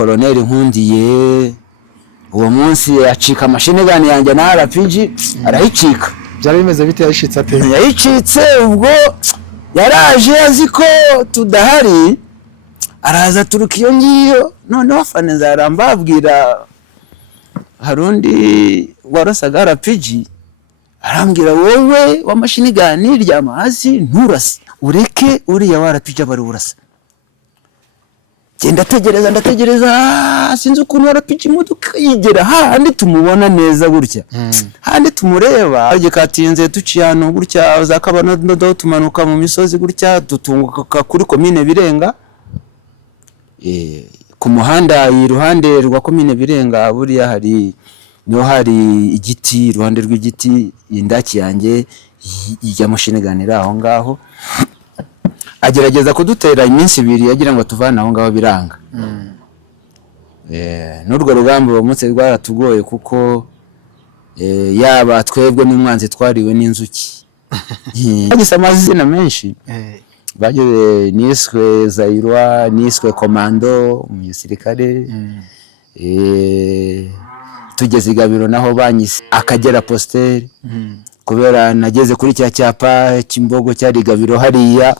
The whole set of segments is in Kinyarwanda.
Colonel Nkundiye uwo munsi acika amashine gani yanjye na RPG arayicika. Byari bimeze bite yashitse ate? Yayicitse ubwo yaraje aziko tudahari araza turuka iyo ngiyo none wafane nzarambabwira harundi warasaga RPG arambwira wowe wa mashine gani ryama hasi nturase ureke uriya wa RPG bari urasa. Genda ndategereza sinzi ukuntu RPG imodoka yigera handi tumubona neza gutya. Handi tumureba agikatinze tuciyano gutya zakabana ndo tumanuka mu misozi gutya tutunguka kuri komine Birenga. Ku muhanda iruhande rwa komine Birenga buriya hari igiti iruhande rw'igiti indaki yanjye ya mashine ganira aho ngaho. Agerageza kudutera iminsi 2 yagira ngo tuvana aho ngaho biranga. N'urwo rugamba uwo munsi rwaratugoye kuko yaba twebwe n'umwanzi twariwe n'inzuki. Bagise amazina menshi. Bageze niswe Zairwa, niswe Komando mu gisirikare. Tugeze Igabiro naho banyise Akagera Postel. Kubera nageze kuri cya cyapa cy'imbogo cyari Igabiro hariya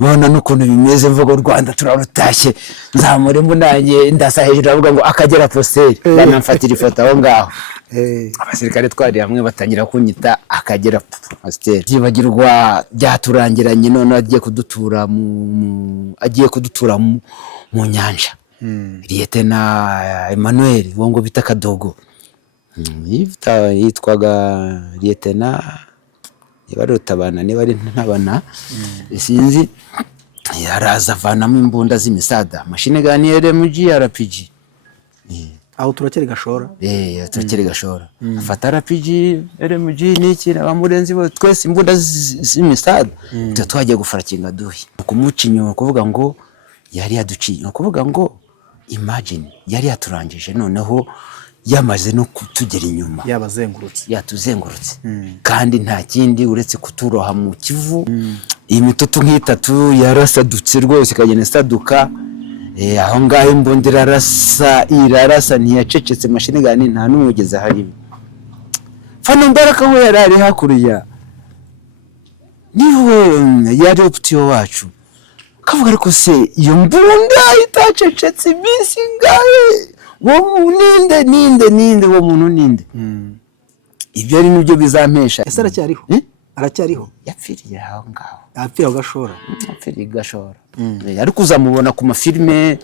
none n'ukuntu bimeze mvugo Rwanda turarutashye nzamure mbunanye ndasa hejuru avuga ngo Akagera Postel banamfatira ifoto aho ngaho. Abasirikare twari hamwe batangira kunyita Akagera Postel. Byibagirwa byaturangiranye none agiye kudutura mu nyanja. Lieutenant Emmanuel wongo bita Kadogo. Yitwaga Lieutenant yari Rutabana niba ari ntabana sinzi yaraza vanamo imbunda z'imisada mashine gani RMG RPG aho turakeri Gashora turakeri Gashora afata RPG RMG niki abamurenzi bo twese imbunda z'imisada twagiye gufarakinga duhi kumucinyura kuvuga ngo yari yaduciye kuvuga ngo imagine yari yaturangije noneho yamaze no kutugera inyuma yatuzengurutse kandi nta kindi uretse kuturoha mu Kivu. Imitutu nk'itatu yarasadutse rwose kagene saduka aho ngaho imbondera irarasa ntiyacecetse mashine gani nta numugeze hari fano Mbaraka we yarari hakurya niwe yari optio wacu kavuga ariko se iyo mbunda itacecetse iminsi ngahe wo ninde wo muntu ninde. Ibyo ari nibyo bizampesha. Ese aracyariho yapfiriye aho ngaho yapfira Gashora Gashora. Ariko uzamubona ku mafilme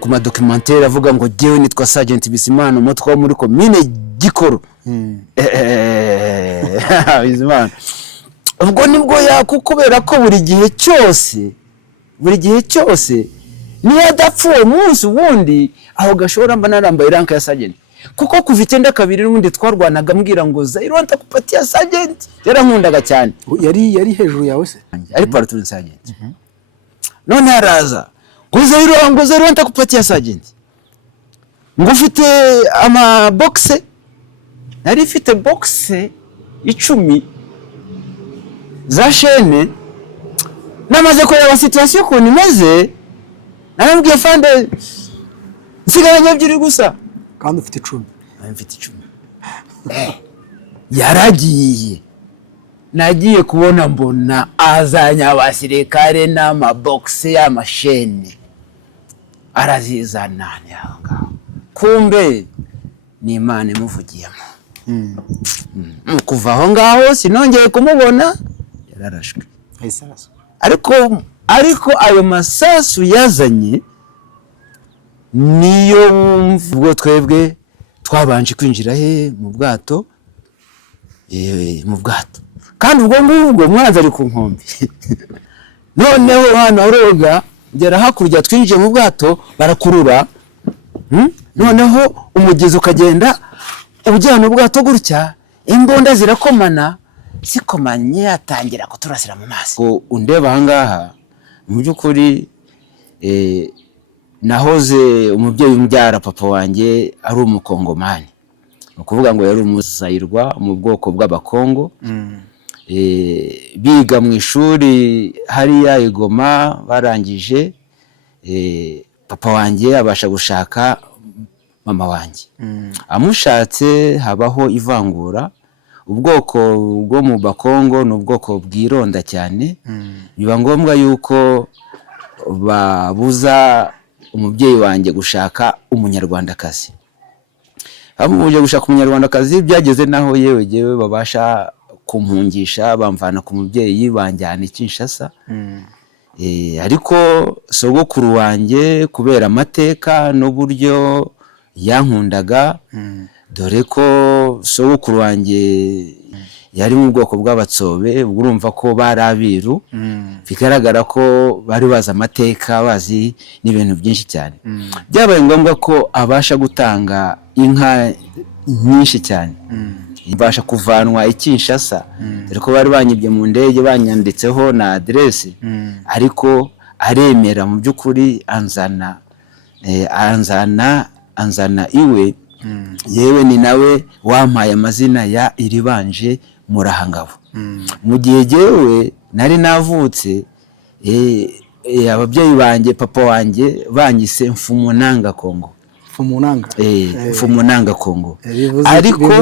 ku ma documentaire avuga ngo jewe nitwa Sergeant Bisimana umutwe wo muri komine Gikoro. Bisimana ubwo nibwo yakukubera ko buri gihe cyose niyo adapfuye umunsi wundi aho Gashora mba narambaye rank ya Sergeant kuko kuva 92 n'undi twarwanaga mbwira ngo Zairwa ntakupatia Sergeant yarankundaga cyane. Yari hejuru yawe se ari platoon Sergeant. None araza ngo Zairwa ntakupatia Sergeant ngo ufite ama boxe nari ifite boxe 10 za chaîne namaze kureba situation ko nimeze narambwiye fande nsigaranye 2 gusa kandi ufite 10 mfite 10 yaragiye nagiye kubona mbona azanya abasirikare n'ama box y'amashene arazizana yanga kumbe ni Imana imuvugiyemo. Kuva aho ngaho sinongeye kumubona yararashwe ariko ayo masasu yazanye niyo mvugo twebwe twabanje kwinjira mu bwato kandi ubwo mwanza ari ku nkombe noneho hano aroga ngera hakurya twinjiye mu bwato barakurura noneho umugezi ukagenda ubujyana ubwato gutya imbunda zirakomana sikomanye atangira kuturasira mu maso ko undeba ahangaha mu byukuri nahoze umubyeyi umbyara papa wanjye ari umukongomani ukuvuga ngo yari umuzayirwa mu bwoko bw'abakongo. Biga mu ishuri hariya Igoma barangije papa wanjye abasha gushaka mama wanjye. Amushatse habaho ivangura. Ubwoko bwo mu Bakongo ni ubwoko bwironda cyane, biba ngombwa yuko babuza umubyeyi wanjye gushaka umunyarwandakazi. Bamubuje gushaka umunyarwandakazi, byageze naho yewe babasha kumpungisha, bamvana ku mubyeyi banjyana i Kinshasa. Ariko sogokuru wanjye kubera amateka n'uburyo yankundaga, dore ko sogokuru wanjye yari mu bwoko bw'abatsobe, urumva ko bari abiru, bigaragara ko bari bazi amateka, bazi n'ibintu byinshi cyane. Byabaye ngombwa ko abasha gutanga inka nyinshi cyane, ibasha kuvanwa i Kinshasa, dore ko bari banyibye mu ndege banyanditseho na adresse, ariko aremera mu by'ukuri anzana iwe. Yewe ni nawe wampaye amazina ya Iribanje Murahangabo. Mu gihe jewe nari navutse, ababyeyi banjye, papa wanjye banyise Mfumunanga Kongo. Mfumunanga? Mfumunanga Kongo. Ariko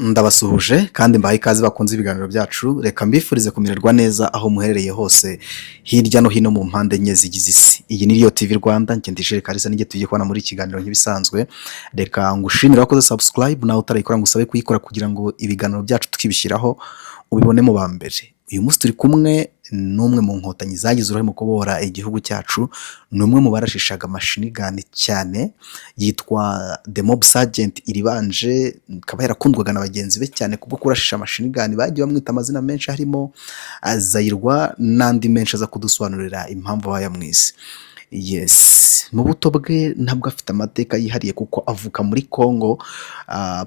ndabasuhuje kandi mbaye ikaze bakunze ibiganiro byacu. Reka mbifurize kumererwa neza aho muherereye hose hirya no hino mu mpande enye zigize isi. Iyi ni Rio TV Rwanda, njye ndije Kalisa, nige tugiye kubana muri ikiganiro nk'ibisanzwe. Reka ngushimira wakoze subscribe, nawe utarayikora ngusabe kuyikora kugira ngo ibiganiro byacu tukibishyiraho ubibone mu bambere. Uyu munsi turi kumwe n'umwe mu nkotanyi zagize uruhare mu kubohora igihugu cyacu, ni umwe mu barashishaga amashinigani cyane, yitwa The Mob Sergeant Iribanje. Akaba yarakundwaga na bagenzi be cyane kubwo kurashisha amashinigani, bagiye bamwita amazina menshi harimo Azayirwa n'andi menshi aza kudusobanurira impamvu bayamwise. Yes, mu buto bwe ntabwo afite amateka yihariye kuko avuka muri Kongo.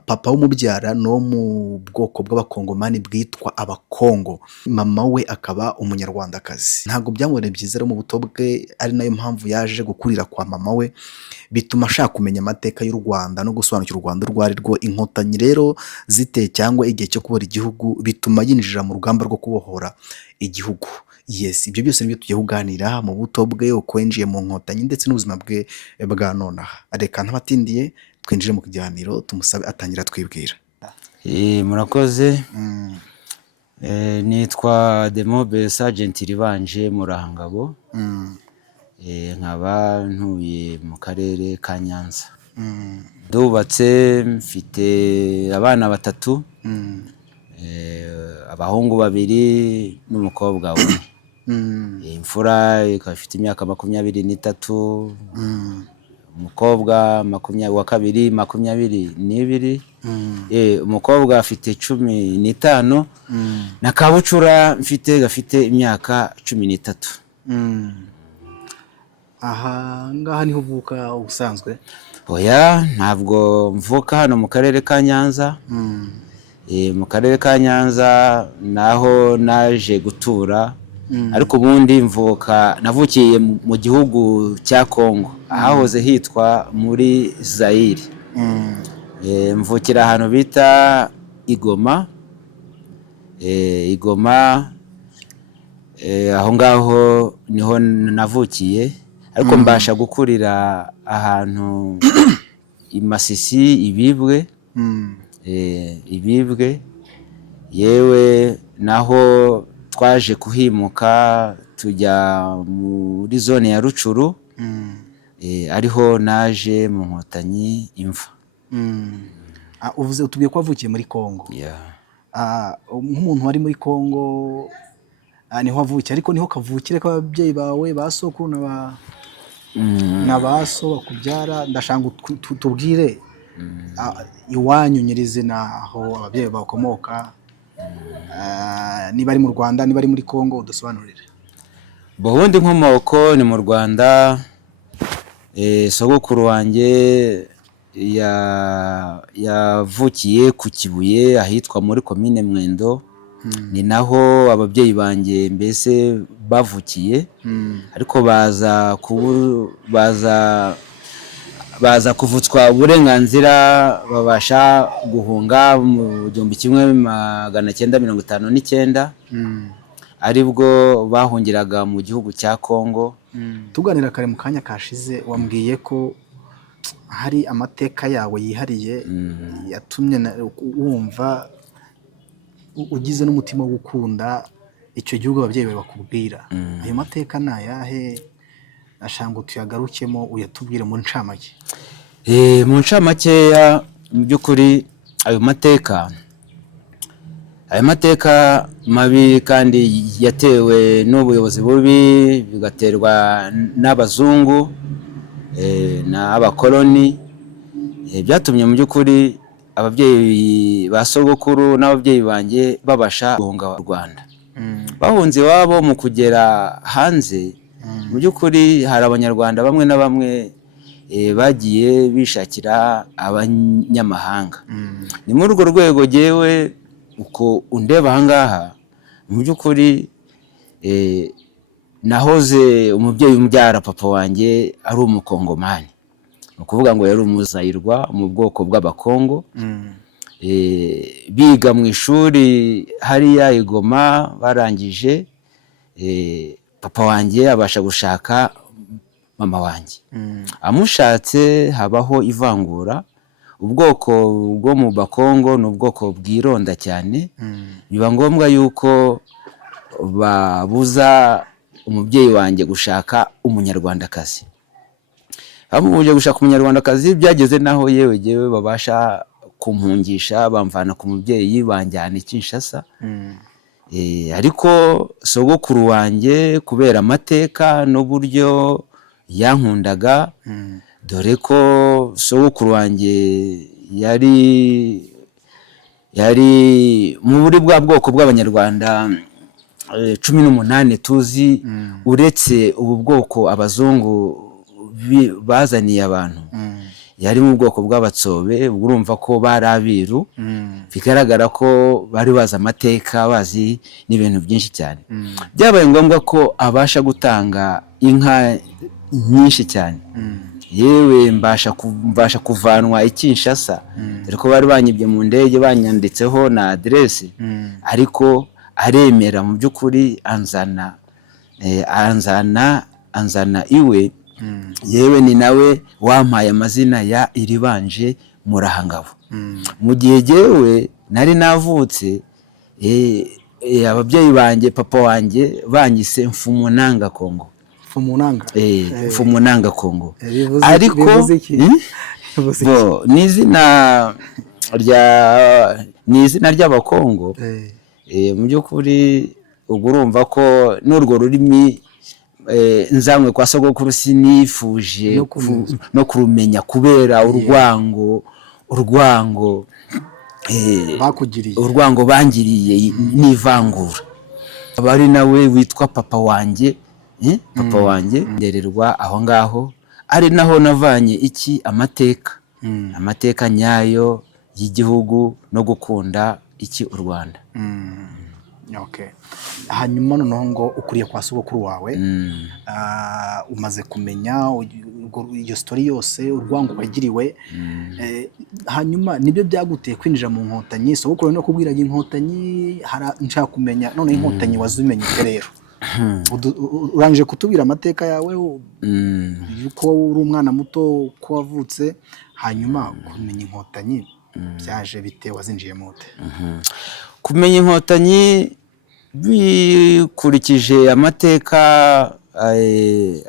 Papa w'umubyara no mu bwoko bw'abakongomani bwitwa abakongo, mama we akaba umunyarwandakazi. Ntabwo byamuboneye byiza rero mu buto bwe, ari nayo mpamvu yaje gukurira kwa mama we, bituma ashaka kumenya amateka y'u Rwanda no gusobanukira u Rwanda urwo ari rwo. Inkotanyi rero ziteye cyangwa igihe cyo kubohora igihugu bituma yinjira mu rugamba rwo kubohora igihugu. Yes, ibyo byose nibyo tugiye kuganira mu buto bwe, uko yinjiye mu nkotanyi ndetse n'ubuzima bwe bwa nonaha. Reka ntabatindiye twinjire mu kiganiro, tumusabe atangira twibwira. Murakoze. Nitwa The Mob Sergeant Iribanje Murahangabo. Nkaba ntuye mu karere ka Nyanza. Ndubatse, mfite abana 3, abahungu 2 n'umukobwa 1. Imfura ikaba ifite imyaka 23, umukobwa wa kabiri 22, umukobwa afite 15, na kabucura mfite gafite imyaka 13. Aha ngaha niho uvuka ubusanzwe? Oya, ntabwo mvuka hano mu karere ka Nyanza. Mu karere ka Nyanza naho naje gutura, ariko ubundi navukiye mu gihugu cya Kongo, ahahoze hitwa muri Zaire. Mvukira ahantu bita Igoma. Aho ngaho niho navukiye, ariko mbasha gukurira ahantu i Masisi, Ibibwe. Yewe naho twaje kuhimuka tujya muri zone ya Rucuru, ariho naje mu nkotanyi imva. Uvuze utubwiye ko wavukiye muri Kongo. Nk'umuntu wari muri Kongo niho wavukiye, ariko niho kavukire k'ababyeyi bawe, ba sokuru na ba so bakubyara. Ndashaka tubwire iwanyu nyirizina aho ababyeyi bakomoka, niba ari mu Rwanda, niba ari muri Kongo, udusobanurire. Ubundi nkomoko ni mu Rwanda. Sogokuru wanjye yavukiye ku Kibuye ahitwa muri komine Mwendo, ni naho ababyeyi banjye mbese bavukiye, ariko baza kuvutswa uburenganzira, babasha guhunga mu 1959. aribwo bahungiraga mu gihugu cya Kongo. Tuganira kare mu kanya kashize wambwiye ko hari amateka yawe yihariye yatumye wumva ugize n'umutima wo gukunda icyo gihugu ababyeyi bawe bakubwira. Ayo mateka ni ayahe? Ashaka ngo tuyagarukemo uyatubwire mu ncamake. Mu ncamakeya mu by'ukuri ayo mateka mabi kandi yatewe n'ubuyobozi bubi, bigaterwa n'abazungu n'abakoloni, byatumye mu by'ukuri ababyeyi ba sogokuru n'ababyeyi banjye babasha guhunga u Rwanda. Bahunze iwabo, mu kugera hanze mu by'ukuri hari abanyarwanda bamwe na bamwe bagiye bishakira abanyamahanga. Ni muri urwo rwego jyewe uko undeba ahangaha mu by'ukuri nahoze umubyeyi umbyara papa wanjye ari umukongomani, ni ukuvuga ngo yari umuzayirwa mu bwoko bw'abakongo. Biga mu ishuri hariya i Goma, barangije papa wanjye abasha gushaka mama wanjye. Amushatse habaho ivangura. Ubwoko bwo mu Bakongo ni ubwoko bwironda cyane, biba ngombwa yuko babuza umubyeyi wanjye gushaka umunyarwandakazi. Bamubuje gushaka umunyarwandakazi, byageze naho yewe babasha kumpungisha, bamvana ku mubyeyi banjyana i Kinshasa. Ariko sogokuru wanjye kubera amateka n'uburyo yankundaga, dore ko sogokuru wanjye yari muri bwa bwoko bw'abanyarwanda 18 tuzi, uretse ubu bwoko abazungu bazaniye abantu, yari mu bwoko bw'abatsobe. Urumva ko bari abiru, bigaragara ko bari bazi amateka, bazi n'ibintu byinshi cyane. Byabaye ngombwa ko abasha gutanga inka nyinshi cyane, yewe mbasha kuvanwa i Kinshasa, dore ko bari banyibye mu ndege, banyanditseho na aderesi, ariko aremera mu by'ukuri anzana iwe. Yewe ni nawe wampaye amazina ya Iribanje Murahangabo. Mu gihe jyewe nari navutse, ababyeyi banjye papa wanjye banyise Mfumunanga Kongo. Mfumunanga Kongo. Ariko ni izina ry'abakongo. Mu by'ukuri ubwo urumva ko n'urwo rurimi nzamwe kwa sogokuru sinifuje no kurumenya kubera urwango bangiriye n'ivangura. Abari nawe witwa papa wanjye, ndererwa aho ngaho, ari naho navanye amateka nyayo y'igihugu no gukunda u Rwanda. Hanyuma noneho ngo ukuriye kwa sogokuru wawe, umaze kumenya iyo story yose, urwango wagiriwe, hanyuma nibyo byaguteye kwinjira mu nkotanyi. Sogokuru no kubwiraga inkotanyi, nshaka kumenya none inkotanyi wazimenye rero. Urangije kutubwira amateka yawe, yuko uri umwana muto, ko wavutse, hanyuma kumenya inkotanyi byaje bite, wazinjiyemo ute? Kumenya inkotanyi bikurikije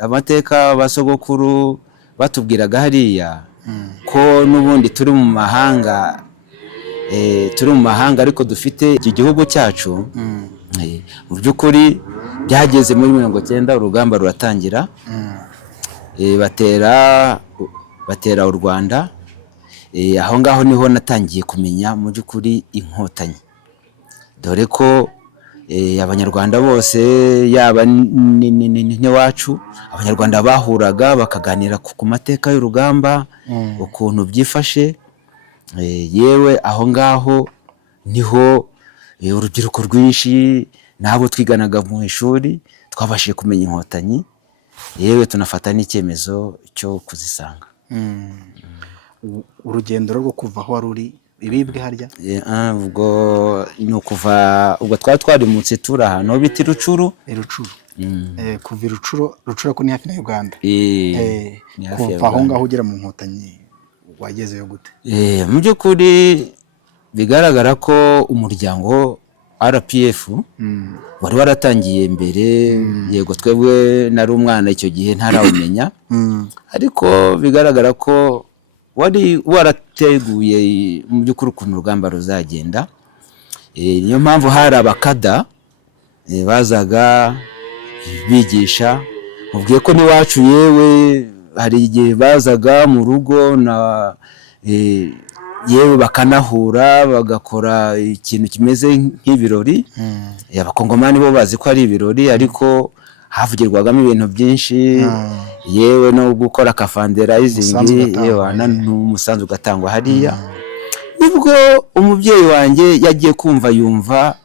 amateka basogokuru batubwiraga hariya, ko n'ubundi turi mu mahanga, ariko dufite iki gihugu cyacu. Mu by'ukuri byageze muri 1990, urugamba ruratangira, batera u Rwanda. Aho ngaho niho natangiye kumenya mu by'ukuri inkotanyi, dore ko abanyarwanda bose yaba n'iwacu, abanyarwanda bahuraga bakaganira ku mateka y'urugamba, ukuntu byifashe. Yewe aho ngaho niho urubyiruko rwinshi n'abo twiganaga mu ishuri twabashije kumenya inkotanyi, yewe tunafata n'icyemezo cyo kuzisanga. Urugendo rwo kuva aho wari uri ibibwe harya ubwo ni ukuva ubwo twarimutse turi ahantu ho bita Rucuru. Kuva Rucuru ko ni hafi na Uganda. Kuva aho ngaho ugera mu Nkotanyi wagezeyo gute? Mu by'ukuri bigaragara ko umuryango RPF wari waratangiye mbere, yego twebwe nari umwana icyo gihe ntarawumenya, ariko bigaragara ko wari warateguye mu by'ukuri ukuntu urugamba ruzagenda. Niyo mpamvu hari abakada bazaga bigisha, mubwiye ko n'iwacu yewe hari igihe bazaga mu rugo yewe bakanahura bagakora ikintu kimeze nk'ibirori. Abakongomani bo bazi ko ari ibirori, ariko havugirwagamo ibintu byinshi, yewe no gukora kafanderayizingi, yewe n'umusanzu ugatangwa hariya. Nibwo umubyeyi wanjye yagiye yumva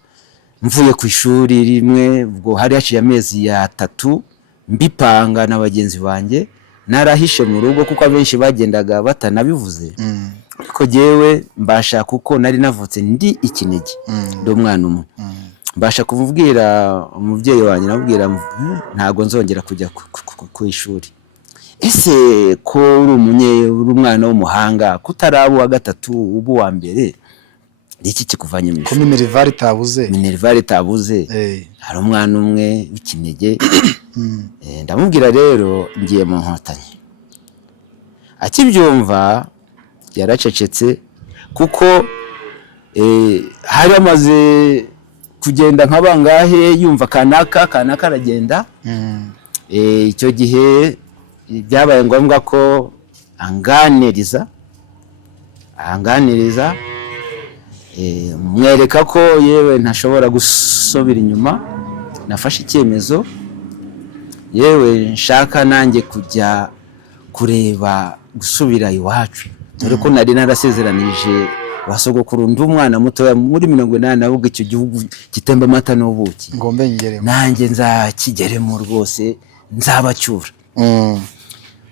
mvuye ku ishuri rimwe, ubwo hari haciye amezi 3 mbipanga na bagenzi banjye, narahishe mu rugo kuko abenshi bagendaga batanabivuze. Ariko jewe mbasha, kuko nari navutse ndi ikinege, ndi umwana umwe, mbasha kuvubwira umubyeyi wanjye, nabwira ntago nzongera kujya ku ishuri. Ese ko uri umwana w'umuhanga, kutaraba wa gatatu ubu wa mbere, iki kikuvanye mu ishuri? Minerval itabuze, hari umwana umwe w'ikinege. Ndamubwira rero ngiye mu Nkotanyi. Akibyumva yaracecetse, kuko hari amaze kugenda nk'abangahe, yumva kanaka aragenda. Icyo gihe byabaye ngombwa ko anganiriza, mwereka ko yewe ntashobora gusubira inyuma. Nafashe icyemezo, yewe nshaka nanjye kujya kureba gusubira iwacu, dore ko nari narasezeranije basogokuru ndi umwana muto muri 80, ahubwo icyo gihugu gitemba amata n'ubuki, ngombe ngeremo nanjye nzakigeremo rwose, nzabacyura.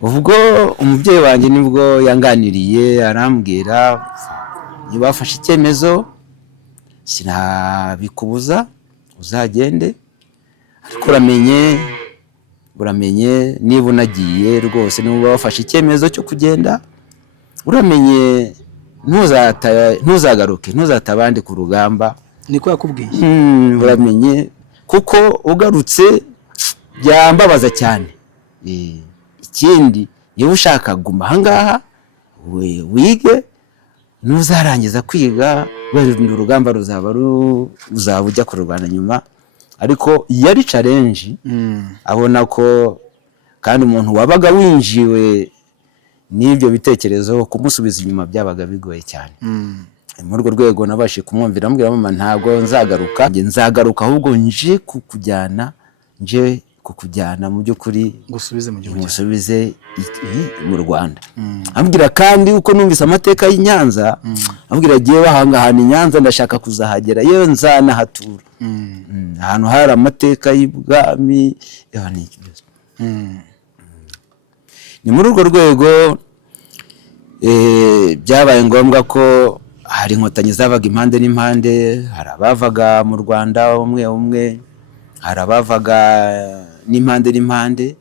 Ubwo umubyeyi wanjye nibwo yanganiriye, arambwira nibafashe icyemezo sinabikubuza, uzagende, ariko uramenye niba unagiye rwose, niba wafashe icyemezo cyo kugenda, uramenye ntuzagaruke, ntuzatabande ku rugamba. Niko yakubwiye? Uramenye, kuko ugarutse byambabaza cyane. Ikindi, niba ushaka guma ahangaha wige, nuzarangiza kwiga urugamba ruzaba ujya kururwana nyuma. Ariko yari challenge, abona ko kandi umuntu wabaga winjiwe n'ibyo bitekerezo kumusubiza inyuma byabaga bigoye cyane. Muri urwo rwego nabashije kumwumvira, ambwira mama ntago nzagaruka, ahubwo nje kukujyana mu by'ukuri gusubize mu gihugu, musubize mu Rwanda. Ambwira kandi uko numvise amateka y'Inyanza, ambwira giye bahangahana Inyanza, ndashaka kuzahagera, yewe nzanahatura. Ahantu hari amateka y'ibwami, ni muri urwo rwego byabaye ngombwa ko hari inkotanyi zabaga impande n'impande. Hari abavaga mu Rwanda umwe, hari abavaga n'impande.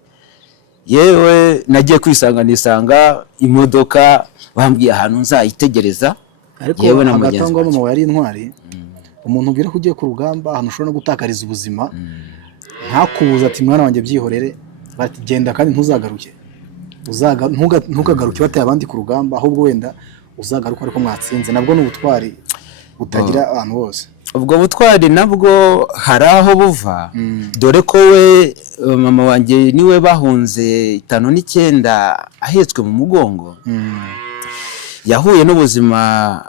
Yewe nagiye nisanga imodoka, bambwiye ahantu nzayitegereza. Yewe na mugenzi wanjye, mama yari intwari. Umuntu ubwira ko ugiye ku rugamba, ahantu ushobora no gutakariza ubuzima, ntakubuza ati mwana wanjye byihorere, bati genda kandi ntuzagaruke, ntugagaruke bateye abandi ku rugamba, ahubwo wenda uzagaruka ariko mwatsinze. Nabwo ni ubutwari butagira abantu bose. Ubwo butwari nabwo hari aho buva, dore ko we mama wanjye niwe bahunze 59 ahetswe mu mugongo. Yahuye n'ubuzima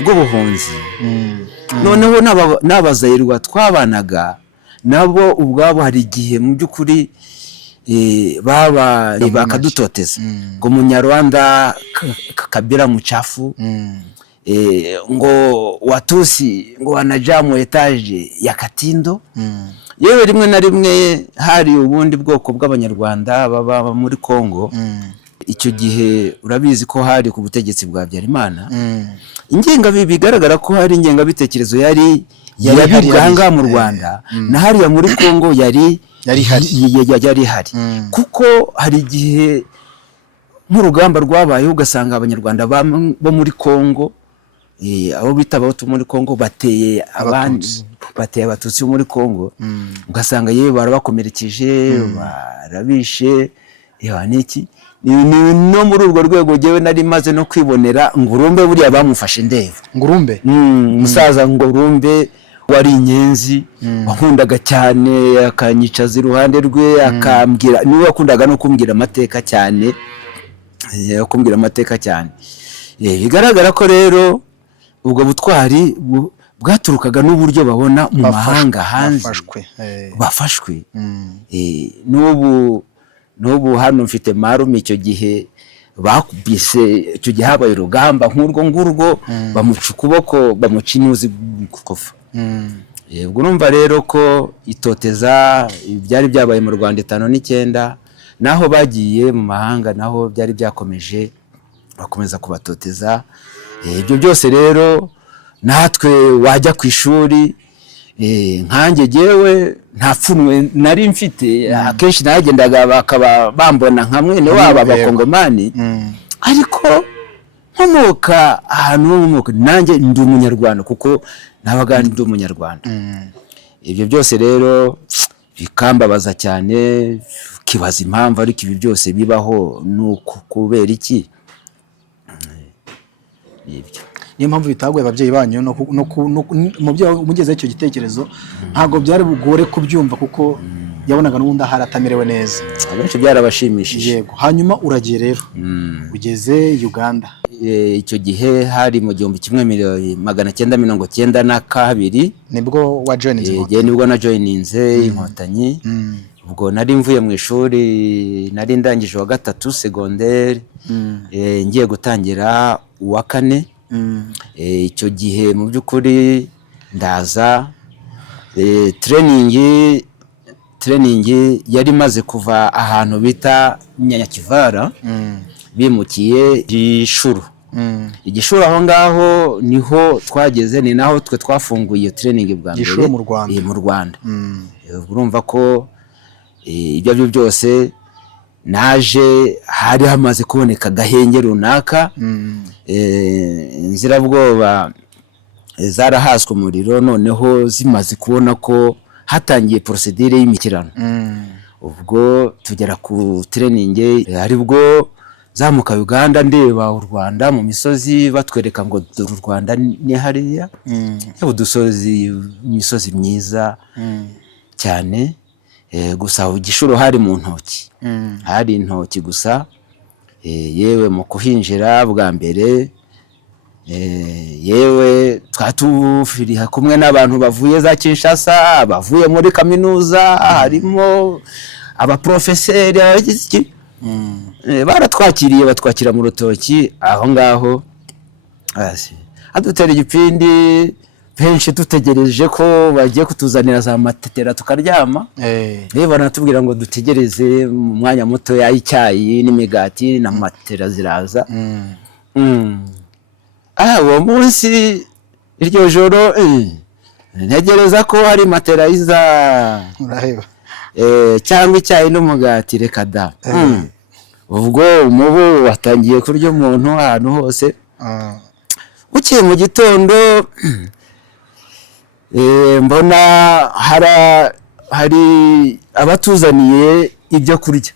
bw'ubuhunzi. Noneho n'abazayirwa twabanaga nabo ubwabo, hari igihe mu by'ukuri bakadutoteza ngo Munyarwanda Kabila muchafu, ngo Watusi ngo wanaja mu etage ya Katindo. Yewe rimwe na rimwe hari ubundi bwoko bw'abanyarwanda baba muri Kongo, icyo gihe urabizi ko hari ku butegetsi bwa Habyarimana bigaragara ko hari ingengabitekerezo yari yabibwanga mu Rwanda na hariya muri Kongo yari hari kuko hari igihe nk'urugamba rwabayeho ugasanga abanyarwanda bo muri Kongo abo bita abahutu muri Kongo bateye abatutsi bo muri Kongo ugasanga yewe barabakomerekeje barabishe niki no muri urwo rwego jewe nari maze no kwibonera Ngurumbe buriya bamufashe ndeba Ngurumbe musaza Ngurumbe wari inyenzi wakundaga cyane akanyicaza iruhande rwe akambwira niwe wakundaga no kumbwira amateka cyane bigaragara ko rero ubwo butwari bwaturukaga n'uburyo babona mu mahanga hanze bafashwe n'ubu hano mfite marume icyo gihe bakubise icyo gihe habaye urugamba nk'urwo ngurwo bamuca ukuboko bamuca inyuzi kuva ubwo urumva rero ko itoteza byari byabaye mu Rwanda 59 naho bagiye mu mahanga naho byari byakomeje bakomeza kubatoteza ibyo byose rero natwe wajya ku ishuri nkanjye jewe nta pfunwe nari mfite akenshi nagendaga bakaba bambona nka mwene wabo abakongomani ariko nkomoka ahantu nanjye ndi umunyarwanda kuko nabaga ndi umunyarwanda ibyo byose rero bikambabaza cyane kibaza impamvu ariko ibi byose bibaho nuko kubera iki ibyo niyo mpamvu bitaguye ababyeyi banyu mugeze icyo gitekerezo ntabwo byari bugore kubyumva kuko yabonaga n'ubundi ahari atamerewe neza abenshi byarabashimishije yego hanyuma uragiye rero ugeze Uganda icyo gihe hari mu 1992 nibwo wa joininze nibwo na joininze inkotanyi ubwo nari mvuye mu ishuri nari ndangije wa 3 secondaire ngiye gutangira uwa 4 icyo gihe mu by'ukuri ndaza training yari maze kuva ahantu bita Nyakivara bimukiye Igishuru aho ngaho niho twageze ni naho twe twafunguye iyo training bwa mbere mu Rwanda urumva ko ibyo byose naje hari hamaze kuboneka gahenge runaka inzirabwoba zarahaswe umuriro noneho zimaze kubona ko hatangiye procedure y'imikirano ubwo tugera ku training aribwo zamuka Uganda ndeba u Rwanda mu misozi batwereka ngo u Rwanda ni hariya udusozi imisozi myiza cyane gusa Igishuru hari mu ntoki hari intoki gusa yewe mu kuhinjira bwa mbere yewe twatufiriha kumwe n'abantu bavuye za Kinshasa bavuye muri kaminuza harimo abaprofeseri baratwakiriye batwakira mu rutoki aho ngaho adutera igipindi benshi tutegereje ko bagiye kutuzanira za matetera tukaryama reba baratubwira ngo dutegereze mu mwanya muto y'icyayi n'imigati na matera ziraza uwo munsi iryo joro ntegereza ko hari matera iza cyangwa icyayi n'umugati reka da ubwo umubu watangiye kurya umuntu ahantu hose bukeye mu gitondo mbona hari abatuzaniye ibyo kurya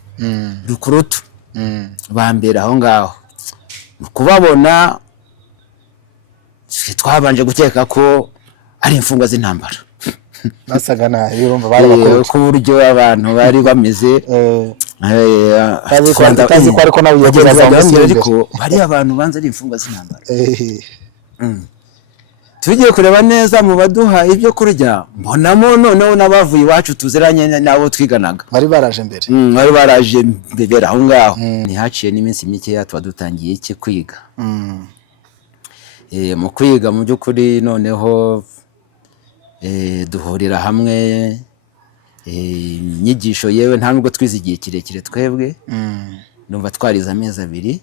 rukurutu bambera aho ngaho kubabona twabanje gukeka ko ari imfungwa z'intambara nasaga nabi urumva bari bakuru ku buryo abantu bari bameze kazi ko ariko nawe yagereza ariko bari abantu banze ari imfungwa z'intambara tugiye kureba neza mu baduha ibyo kurya mbonamo noneho n'abavuye iwacu tuziranye nabo twiganaga bari baraje mbere bari baraje mbere aho ngaho ntihaciye n'iminsi mikeya tuba dutangiye iki kwiga mu kwiga mu by'ukuri noneho duhurira hamwe inyigisho yewe nta nubwo twize igihe kirekire twebwe ndumva twarize amezi 2.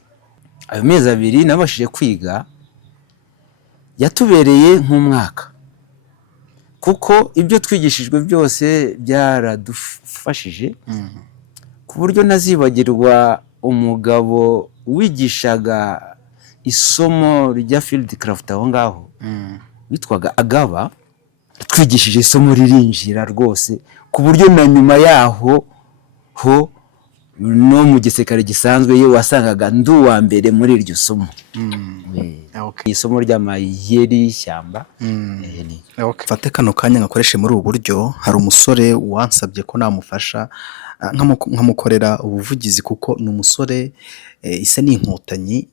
Ayo mezi 2 nabashije kwiga yatubereye nk'umwaka, kuko ibyo twigishijwe byose byaradufashije ku buryo nazibagirwa umugabo wigishaga isomo rya field craft aho ngaho witwaga Agaba. Twigishije isomo ririnjira rwose ku buryo na nyuma yaho no mu gisirikare gisanzwe ye wasangaga nduwa mbere muri iryo somo. Isomo ry'amayeri y'ishyamba. Fate kano kanya ngakoreshe muri ubu buryo. Hari umusore wansabye ko namufasha nkamukorera ubuvugizi, kuko ni umusore ise n'inkotanyi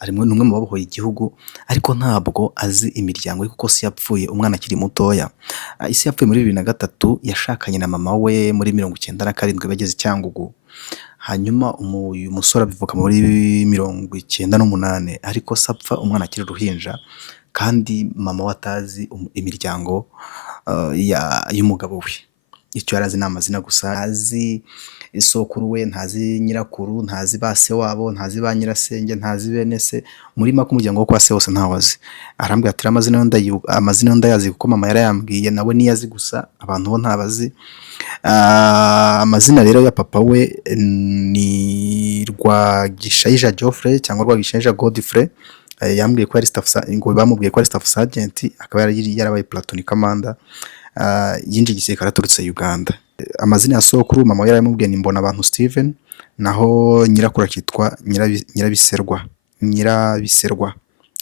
ari numwe mu babohoye igihugu, ariko ntabwo azi imiryango ye kuko se yapfuye umwana akiri mutoya. Ise yapfuye muri 2003, yashakanye na mama we muri 1997 bageze i Cyangugu. Hanyuma uyu musore abivuka muri 1998, ariko se apfa umwana akiri ruhinja, kandi mama we atazi imiryango y'umugabo we. Icyo yarazi ni amazina gusa, azi isokuru we, ntazi nyirakuru, ntazi base wabo, ntazi ba nyirasenge, ntazi bene se, muri make umuryango wo kwa se wose ntawazi. Arambwira ati amazina yo ndayazi kuko mama yarayambwiye, nawe niyo azi gusa abantu bo ntabazi. Amazina rero ya papa we ni Rwagishayija Geoffrey cyangwa Rwagishayija Godfrey. Yambwiye ko ari bamubwiye ko ari staff sergeant, akaba yarabaye platoon commander, yinjiye igisirikare aturutse Uganda. Amazina ya sokuru mama we yaramubwiye ni Mbonabantu Steven, naho nyirakuru akitwa Nyirabiserwa.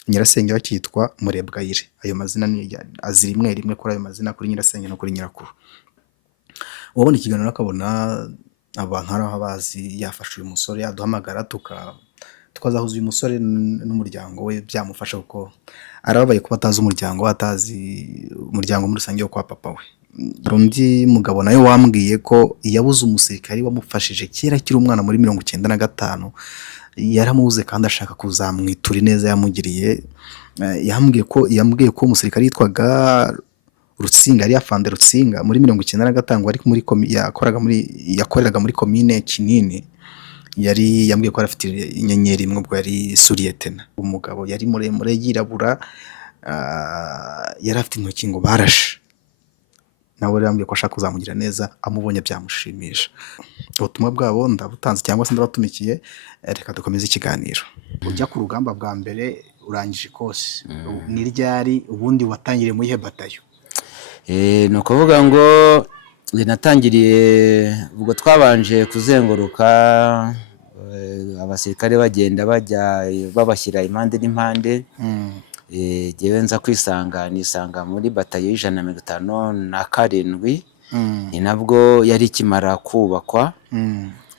Nyirasenge akitwa Murebwayire. Ayo mazina ni azira rimwe kuri ayo mazina, kuri nyirasenge no kuri nyirakuru. Wabona ikiganiro akabona abantu hari aho bazi, yafashe uyu musore yaduhamagara tukazahuza uyu musore n'umuryango we, byamufasha kuko arababaye kuba atazi umuryango, atazi umuryango muri rusange wo kwa papa we. Undi mugabo nayo wambwiye ko yabuze umusirikari wamufashije kera kiri umwana muri 1995, yaramubuze kandi ashaka kuzamwitura neza yamugiriye. Yambwiye ko umusirikari yitwaga Rutsinga, ari afande Rutsinga, muri 1995 ariko yakoreraga muri commune Kinini. Yambwiye ko afite inyenyeri imwe, ubwo yari Surietena. Umugabo yari muremure yirabura, yari afite intoki ngo barashe. Nawe yambwiye ko ashaka kuzamugira neza, amubonye byamushimisha. Ubutumwa bwabo ndabutanze cyangwa se ndabatumikiye, reka dukomeze ikiganiro. Ujya ku rugamba bwa mbere urangije kose, ni ryari ubundi watangiriye muri he batayo? Ni ukuvuga ngo natangiriye ubwo twabanje kuzenguruka, abasirikare bagenda bajya babashyira impande n'impande. Jewe nza nisanga muri batayo y'157. Ni nabwo yari kimara kubakwa.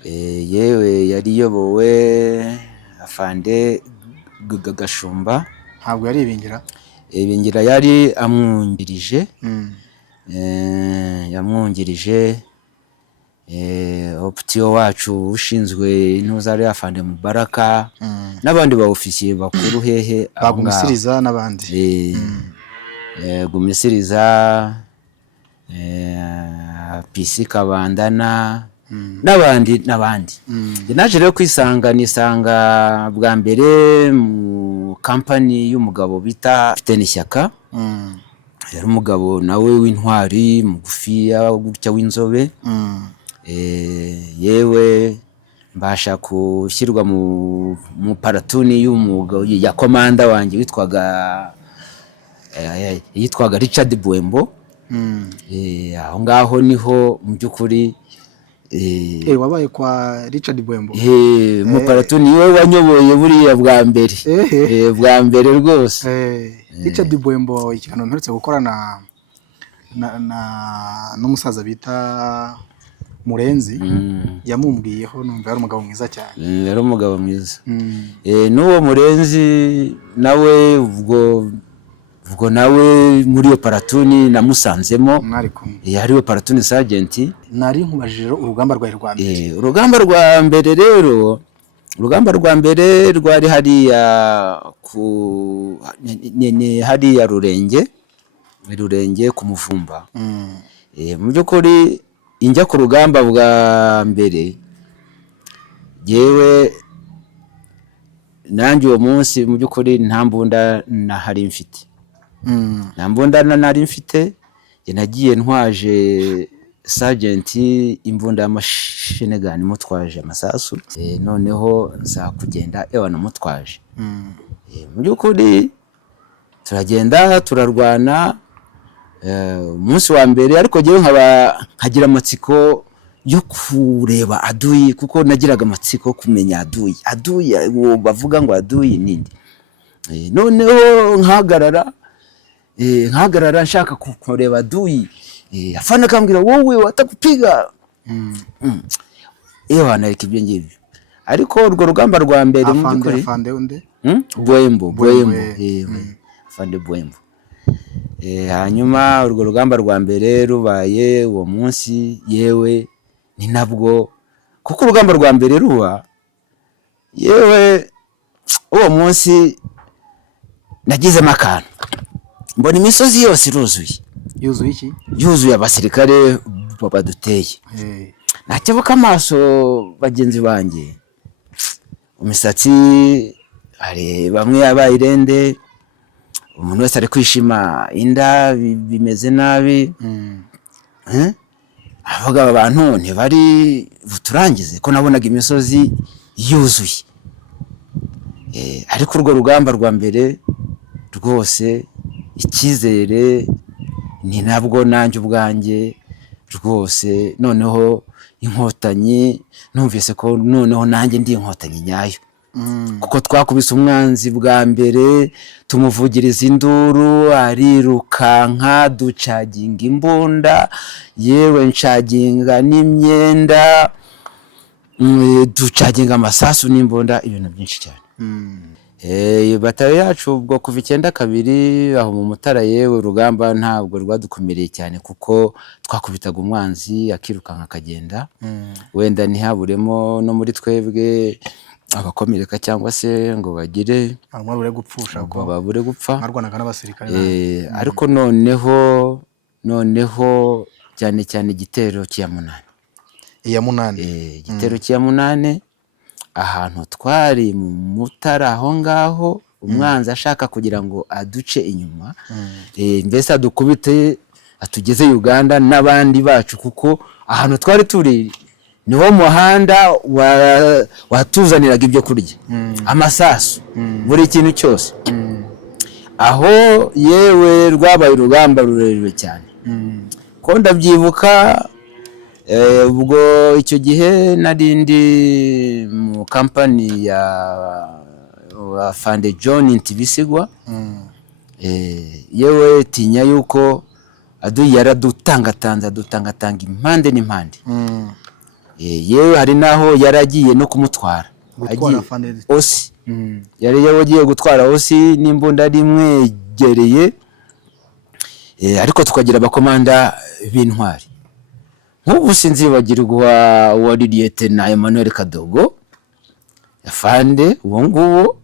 Yewe yari iyobowe afande Gashumba. Ntabwo yari Ibingira? Ibingira yari amwungirije. Yamwungirije optiyo wacu ushinzwe intuzari afande Mubaraka, n'abandi ba ofisiye bakuru hehe Bagumisiriza n'abandi. Gumisiriza, PC Kabandana n'abandi. Naje rero nisanga bwa mbere mu company y'umugabo bita Fitenishyaka. Yari umugabo nawe w'intwari, mugufiya gutya w'inzobe. Yewe mbasha gushyirwa mu paratuni y'umugabo ya komanda wanjye yitwaga Richard Bwembo. Aho ngaho niho mu by'ukuri wabaye kwa Richard Bwembo. Mu paratuni we wanyoboye buriya bwa mbere. Bwa mbere rwose. Richard Bwembo ikintu mperutse gukorana n'umusaza bita Murenzi, yamumbwiyeho numva yari umugabo mwiza cyane. Yari umugabo mwiza. N'uwo Murenzi nawe ubwo nawe muri iyo paratuni namusanzemo. Mwari kumwe? Yari we paratuni sergeant. Nari nkubajije urugamba rwa mbere. Urugamba rwa mbere rero, rwari hariya hariya Rurenge ku Muvumba. Mu by'ukuri injya ku rugamba bwa mbere yewe nanjye uwo munsi mu by'ukuri nta mbunda nahari mfite. Nta mbunda nari mfite, nagiye ntwaje sergeant imbunda y'amashine gun mutwaje amasasu, noneho nza kugenda namutwaje. Mu by'ukuri turagenda turarwana umunsi wa mbere, ariko jewe nkagira amatsiko yo kureba aduyi, kuko nagiraga amatsiko kumenya aduyi bavuga ngo aduyi nindi. Noneho nkahagarara nshaka kureba aduyi, afana akambwira wowe watakupiga. Nareka ibyo ngibyo, ariko urwo rugamba rwa mbere mu by'ukuri afande unde Bwembo afande Bwembo. Hanyuma urwo rugamba rwa mbere rubaye uwo munsi, yewe ni nabwo, kuko urugamba rwa mbere ruba, yewe uwo munsi nagizemo akantu, mbona imisozi yose iruzuye. yuzuye iki? Yuzuye abasirikare baduteye. Nakebuka amaso bagenzi banjye, umisatsi hari bamwe yabaye irende, umuntu wese ari kwishima, inda bimeze nabi. Avuga abantu ntibari buturangize, ko nabonaga imisozi yuzuye. Ariko urwo rugamba rwa mbere rwose icyizere ni nabwo nanjye ubwanjye rwose, noneho inkotanyi numvise ko noneho nanjye ndi inkotanyi nyayo. Kuko twakubise umwanzi bwa mbere, tumuvugiriza induru, arirukanka, ducaginga imbunda, yewe ncaginga n'imyenda, ducaginga amasasu n'imbunda, ibintu byinshi cyane. Batari yacu ubwo kuva 92 aho mu Mutara, yewe urugamba ntabwo rwadukomereye cyane, kuko twakubitaga umwanzi akirukanka akagenda. Wenda ntihaburemo no muri twebwe abakomereka cyangwa se ngo bagire amabure gupfusha, ngo babure gupfa, marwanaga n'abasirikare. Ariko noneho cyane igitero cya munane. Igitero cya munane, ahantu twari mu Mutara aho ngaho, umwanzi ashaka kugira ngo aduce inyuma, mbese adukubite atugeze Uganda n'abandi bacu, kuko ahantu twari turi niho muhanda watuzaniraga ibyo kurya, amasasu, buri kintu cyose. Aho yewe rwabaye urugamba rurerure cyane. Ko ndabyibuka, ubwo icyo gihe narindi mu company ya Fande John Ntibisigwa. Yewe tinya yuko aduyi yaradutangatanga impande n'impande. Yewe hari naho yaragiye no kumutwara, agiye osi, yari yagiye gutwara osi n'imbunda rimwegereye. Ariko tukagira abakomanda b'intwari, nk'ubu sinzibagirwa wari Lieutenant Emmanuel Kadogo Afande, uwo nguwo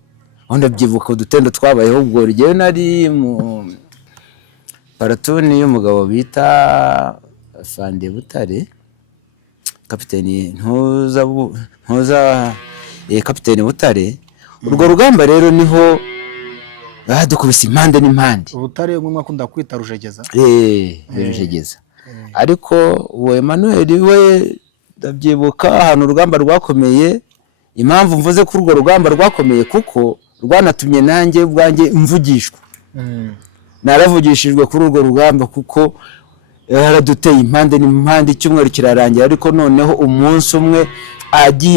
ndabyibuka udutendo twabayeho. Ubwo ryewe nari mu paratoni y'umugabo bita Afande Butare, kapiteni kapiteni Butare. Urwo rugamba rero niho dukubise impande n'impande. Ubutare umwe akunda kwita Rujegeza. Rujegeza. Ariko uwo Emmanuel we ndabyibuka ahantu urugamba rwakomeye. Impamvu mvuze ko urwo rugamba rwakomeye, kuko rwanatumye nanjye ubwanjye mvugishwa. Naravugishijwe kuri urwo rugamba, kuko yaraduteye impande n'impande. Icyumweru kirarangira, ariko noneho umunsi umwe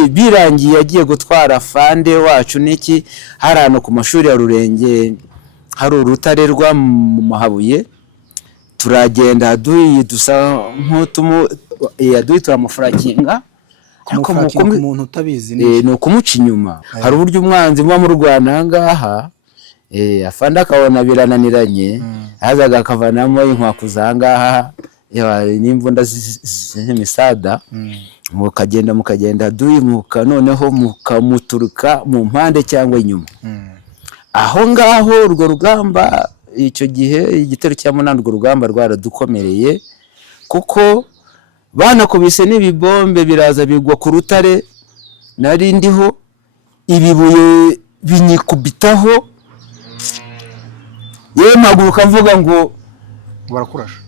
birangiye agiye gutwara Fande wacu n'iki, hari hano ku mashuri ya Rurenge hari urutare rwa mu Mahabuye. Turagenda aduyi dusa aduyi turamufurakinga, ariko umuntu utabizi ni ukumuca inyuma. Hari uburyo umwanzi muba mu Rwanda ngaha, Afande akabona birananiranye, hazaga akavanamo inkwaku zangaha n'imbunda z'imisada, mukagenda aduyi noneho mukamuturuka mu mpande cyangwa inyuma. Aho ngaho urwo rugamba icyo gihe, igitero cya munani, urwo rugamba rwaradukomereye, kuko banakubise n'ibibombe biraza bigwa ku rutare. nari ndiho ibibuye binyikubitaho, yewe mpaguruka mvuga ngo barakurasha.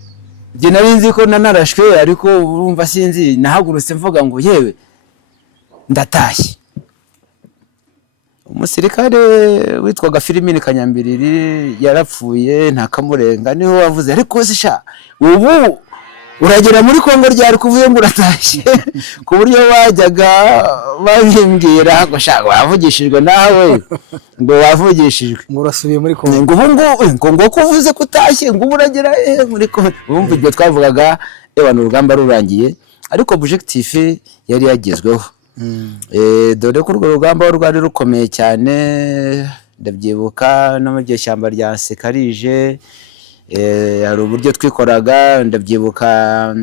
njye nari nzi ko nanarashwe, ariko urumva sinzi, nahagurutse mvuga ngo yewe ndatashye. Umusirikare witwaga Filimini Kanyambiriri yarapfuye, nta kamurenga, niho wavuze ariko sisha ubu uragera muri Kongo ryari kuvuye ngo uratashye ku buryo wajyaga babimbwira ngo shaka wavugishijwe nawe, ngo wavugishijwe ngo urasubiye muri Kongo, ngo ubu ngo kuvuze kutashye ngo uragera muri Kongo. Bumva ibyo twavugaga ebana urugamba rurangiye, ariko objectif yari yagezweho. Dore ko urwo rugamba rwari rukomeye cyane, ndabyibuka no mu gihe shyamba rya Sekarije, hari uburyo twikoraga, ndabyibuka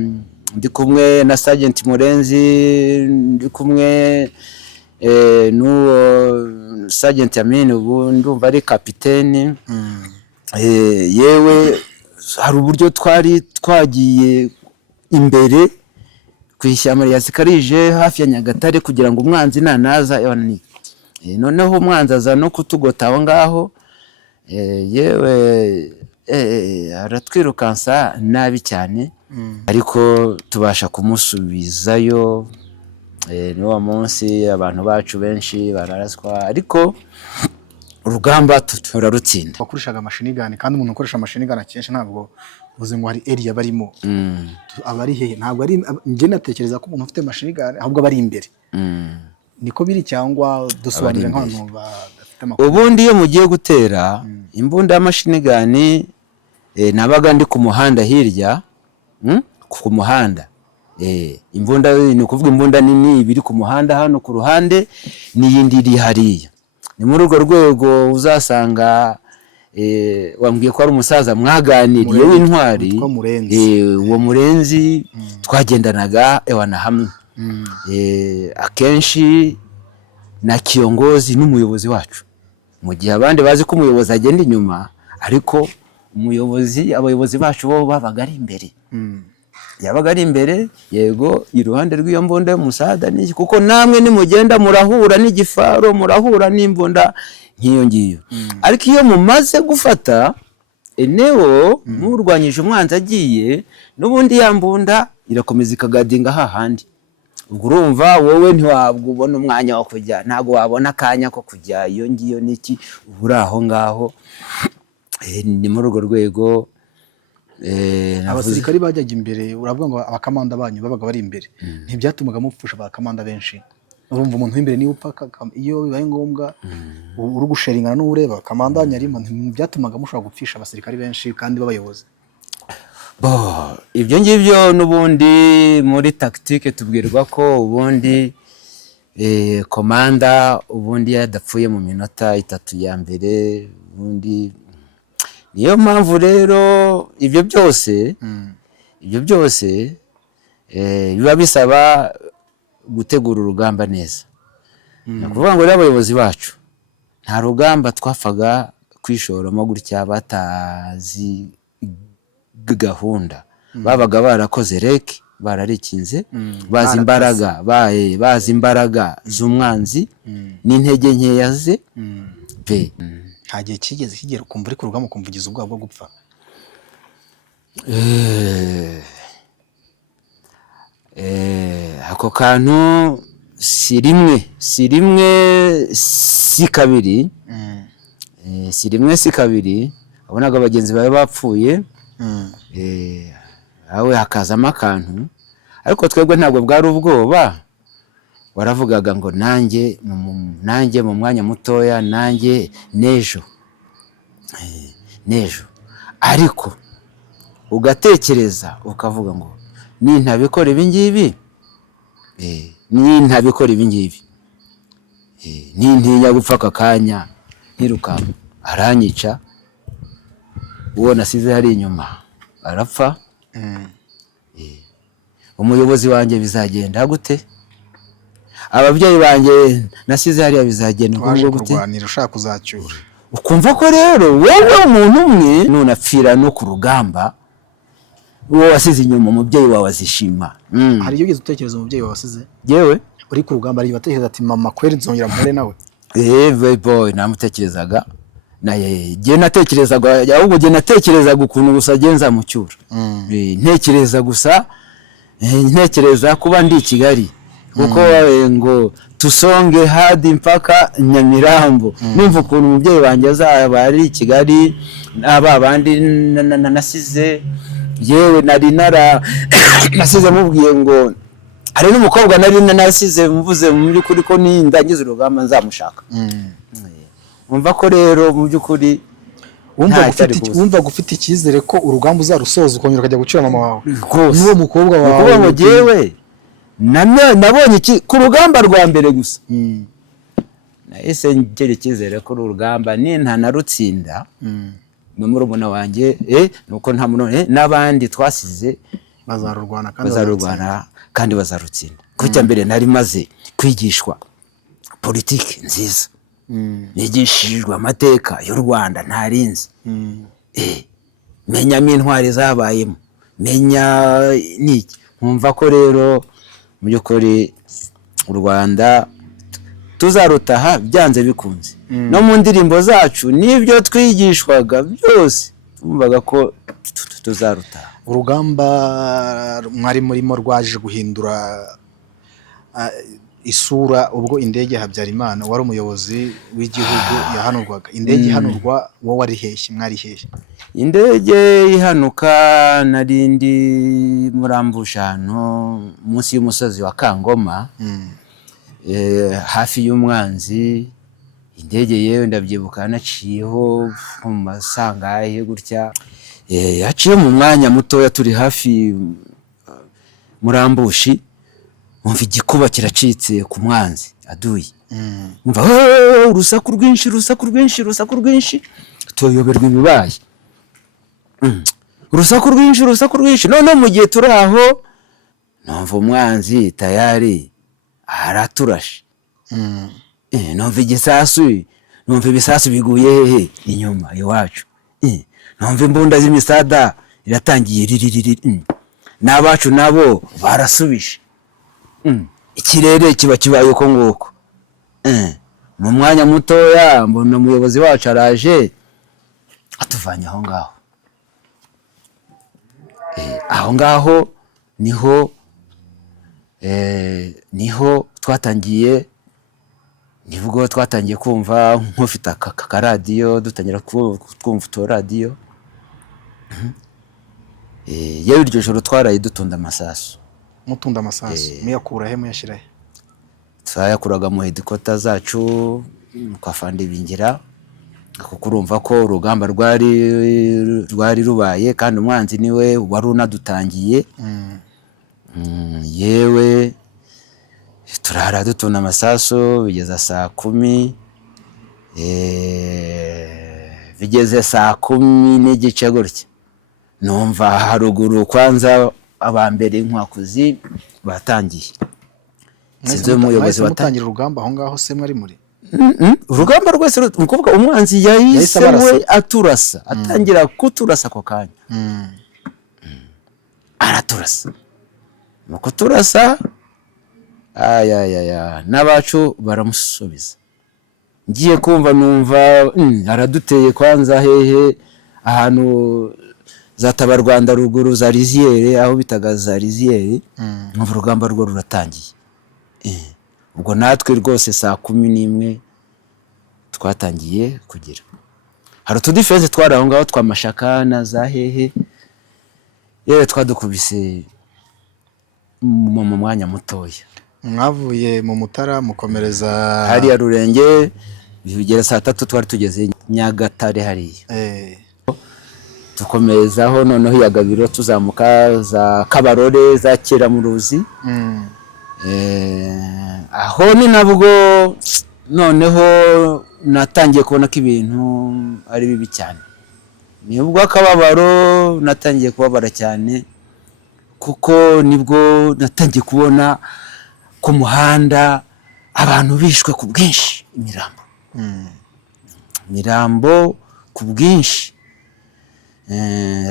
ndi kumwe na Sergeant Murenzi, ndi kumwe n'uwo Sergeant Amin, ubu ndumva ari kapiteni. Yewe hari uburyo twari twagiye imbere ku ishyamba rya Sekarije hafi ya Nyagatare kugira ngo umwanzi nanaza noneho umwanzi aza no kutugota aho ngaho, yewe aratwirukansa nabi cyane, ariko tubasha kumusubizayo. Niwo munsi abantu bacu benshi bararaswa, ariko urugamba turarutsinda. Bakoreshaga machine gun, kandi umuntu ukoresha machine gun akenshi ntabwo uzi ngo hari area barimo, abari hehe, ntabwo ari njye natekereza ko umuntu ufite machine gun ahubwo bari imbere. Niko biri cyangwa dusobanurira nk'abantu badafite amakuru. Ubundi iyo mugiye gutera imbunda ya machine gun, nabaga ndi ku muhanda hirya, ku muhanda, imbunda ni ukuvuga imbunda nini biri ku muhanda hano ku ruhande, n'iyindi iri hariya. Ni muri urwo rwego uzasanga wambwiye ko ari umusaza mwaganiriye w'intwari, uwo Murenzi twagendanaga ewana hamwe, akenshi na kiongozi n'umuyobozi wacu, mu gihe abandi bazi ko umuyobozi agenda inyuma, ariko abayobozi bacu bo babaga ari imbere. Yabaga ari imbere, yego iruhande rw'iyo mbunda y'umusada n'iki, kuko namwe nimugenda murahura n'igifaro, murahura n'imbunda nk'iyo ngiyo. Ariko iyo mumaze gufata eneo murwanyije umwanzi agiye, n'ubundi ya mbunda irakomeza ikagadinga hahandi. Ubwo urumva wowe ntiwabwo ubona umwanya wo kujya, ntago wabona akanya ko kujya iyo ngiyo n'iki, uri aho ngaho. Ni muri urwo rwego abasirikari bajyaga imbere. Uravuga ngo abakamanda banyu babaga bari imbere, ntibyatumaga mupfusha abakamanda benshi? Urumva umuntu w'imbere niwe upfa iyo bibaye ngombwa, uri gusheringana n'ureba kamanda wanyu arimo, ntibyatumaga mushobora gupfisha abasirikari benshi kandi b'abayobozi? Ibyo ngibyo n'ubundi muri tactique tubwirwa ko ubundi komanda ubundi yadapfuye mu minota 3 ya mbere, ubundi niyo mpamvu rero ibyo byose biba bisaba gutegura urugamba neza. Ni ukuvuga ngo rero abayobozi bacu nta rugamba twafaga kwishoramo gutya batazi gahunda, babaga barakoze reki, bararikinze, bazi imbaraga z'umwanzi n'intege nkeya ze pe. Nta gihe kigeze kigera ukumva uri ku rugamba ukumva ugize ubwoba bwo gupfa? Ako kantu si rimwe si kabiri, wabonaga abagenzi bawe bapfuye, awe hakazamo akantu, ariko twebwe ntabwo bwari ubwoba. Waravugaga ngo nanjye mu mwanya mutoya, nanjye nejo, ariko ugatekereza ukavuga ngo nintabikora ibi ngibi, nintinya gupfa aka kanya ntirukanka aranyica, uwo nasize hari inyuma arapfa, umuyobozi wanjye bizagenda gute, ababyeyi banjye nasize hariya bizagenda ubwo gute, kurwanira ushaka kuzacyura. Ukumva ko rero wowe umuntu umwe nunapfira no ku rugamba uwo wasize inyuma umubyeyi wawe azishima. hari iyo ugeze utekereza umubyeyi wawe wasize yewe uri ku rugamba ari batekereza ati mama kweri nzongera mpure nawe? boy namutekerezaga naye je natekerezaga ahubwo je natekerezaga ukuntu gusa genza mucyura. Ntekereza gusa ntekereza kuba ndi Kigali kuko ngo tusonge hadi mpaka Nyamirambo. Numva ukuntu umubyeyi wanjye azaba ari Kigali aba bandi nasize yewe nari nasize mubwiye ngo hari n'umukobwa nari nasize mvuze mu by'ukuri ko nindangiza urugamba nzamushaka. Umva ko rero mu by'ukuri wumva gufite icyizere ko urugamba uzarusoza ukongera ukajya gucira mama wawe n'uwo mukobwa wawe kuko ngo jewe nabonye ku rugamba rwa mbere gusa. Nahise ngera icyizere ko urugamba nintanarutsinda n'umurumuna wanjye nuko nta muntu n'abandi twasize bazarurwana kandi bazarutsinda. Kuko cyambere nari maze kwigishwa politiki nziza, nigishijwe amateka y'u Rwanda ntarinzi, menya intwari zabayemo, menya niki. Nkumva ko rero mu by'ukuri u Rwanda tuzarutaha byanze bikunze. No mu ndirimbo zacu nibyo twigishwaga byose tumvaga ko tuzarutaha. Urugamba mwari murimo rwaje guhindura isura ubwo indege Habyarimana wari umuyobozi w'igihugu yahanurwaga. Indege ihanurwa wowe wari hehe, mwari hehe? Indege ihanuka narindi Murambushano munsi y'umusozi wa Kangoma, hafi y'umwanzi. Indege yewe ndabyibuka naciyeho mu masangahe gutya, yaciye mu mwanya mutoya turi hafi Murambushi. Umva igikuba kiracitse ku mwanzi aduye. Umva urusaku rwinshi tuyoberwa ibibaye. Urusaku rwinshi none mu gihe turi aho numva umwanzi tayari araturashe. Numva ibisasu biguye hehe inyuma iwacu. Numva imbunda z'imisada iratangiye n'abacu nabo barasubije. Ikirere kiba kibaye uko nguko. Mu mwanya mutoya mbona umuyobozi wacu araje atuvanye aho ngaho. Aho ngaho niho twatangiye, nibwo twatangiye kumva nk'ufite akaradiyo, dutangira kumva uto radiyo. Yewe iryo joro twaraye dutunda amasasu. Mutunda amasasu muyakura he muyashira he? Twayakuraga mu headquarters zacu kwa Fandi Bingira, kuko urumva ko urugamba rwari rubaye kandi umwanzi niwe wari unadutangiye. Yewe turara dutunda amasasu bigeza saa 10. Bigeze saa 10 n'igice gutya numva haruguru kwanza abambere inkwakuzi batangiye. Sinzi umuyobozi watangira urugamba aho ngaho se mwari muri urugamba rwese umukobwa umwanzi yahise we aturasa, atangira kuturasa ako kanya. Araturasa nuko turasa n'abacu baramusubiza. Ngiye kumva numva araduteye kwanza hehe ahantu zataba Rwanda ruguru za Riziere, aho bitaga za Riziere. Numva urugamba rwo ruratangiye. Ubwo natwe rwose saa 11 twatangiye kugira. Hari utudifense twari aho ngaho twamashaka na za hehe. Yewe twadukubise mu mwanya mutoya. Mwavuye mu Mutara mukomereza hari ya Rurenge, bigera saa 3 twari tugeze Nyagatare hariya. Tukomezaho noneho ya Gabiro tuzamuka za Kabarore za Kera mu Ruzi. Aho ni nabwo noneho natangiye kubona ko ibintu ari bibi cyane. Nibwo akababaro natangiye kubabara cyane, kuko nibwo natangiye kubona ku muhanda abantu bishwe ku bwinshi, imirambo ku bwinshi.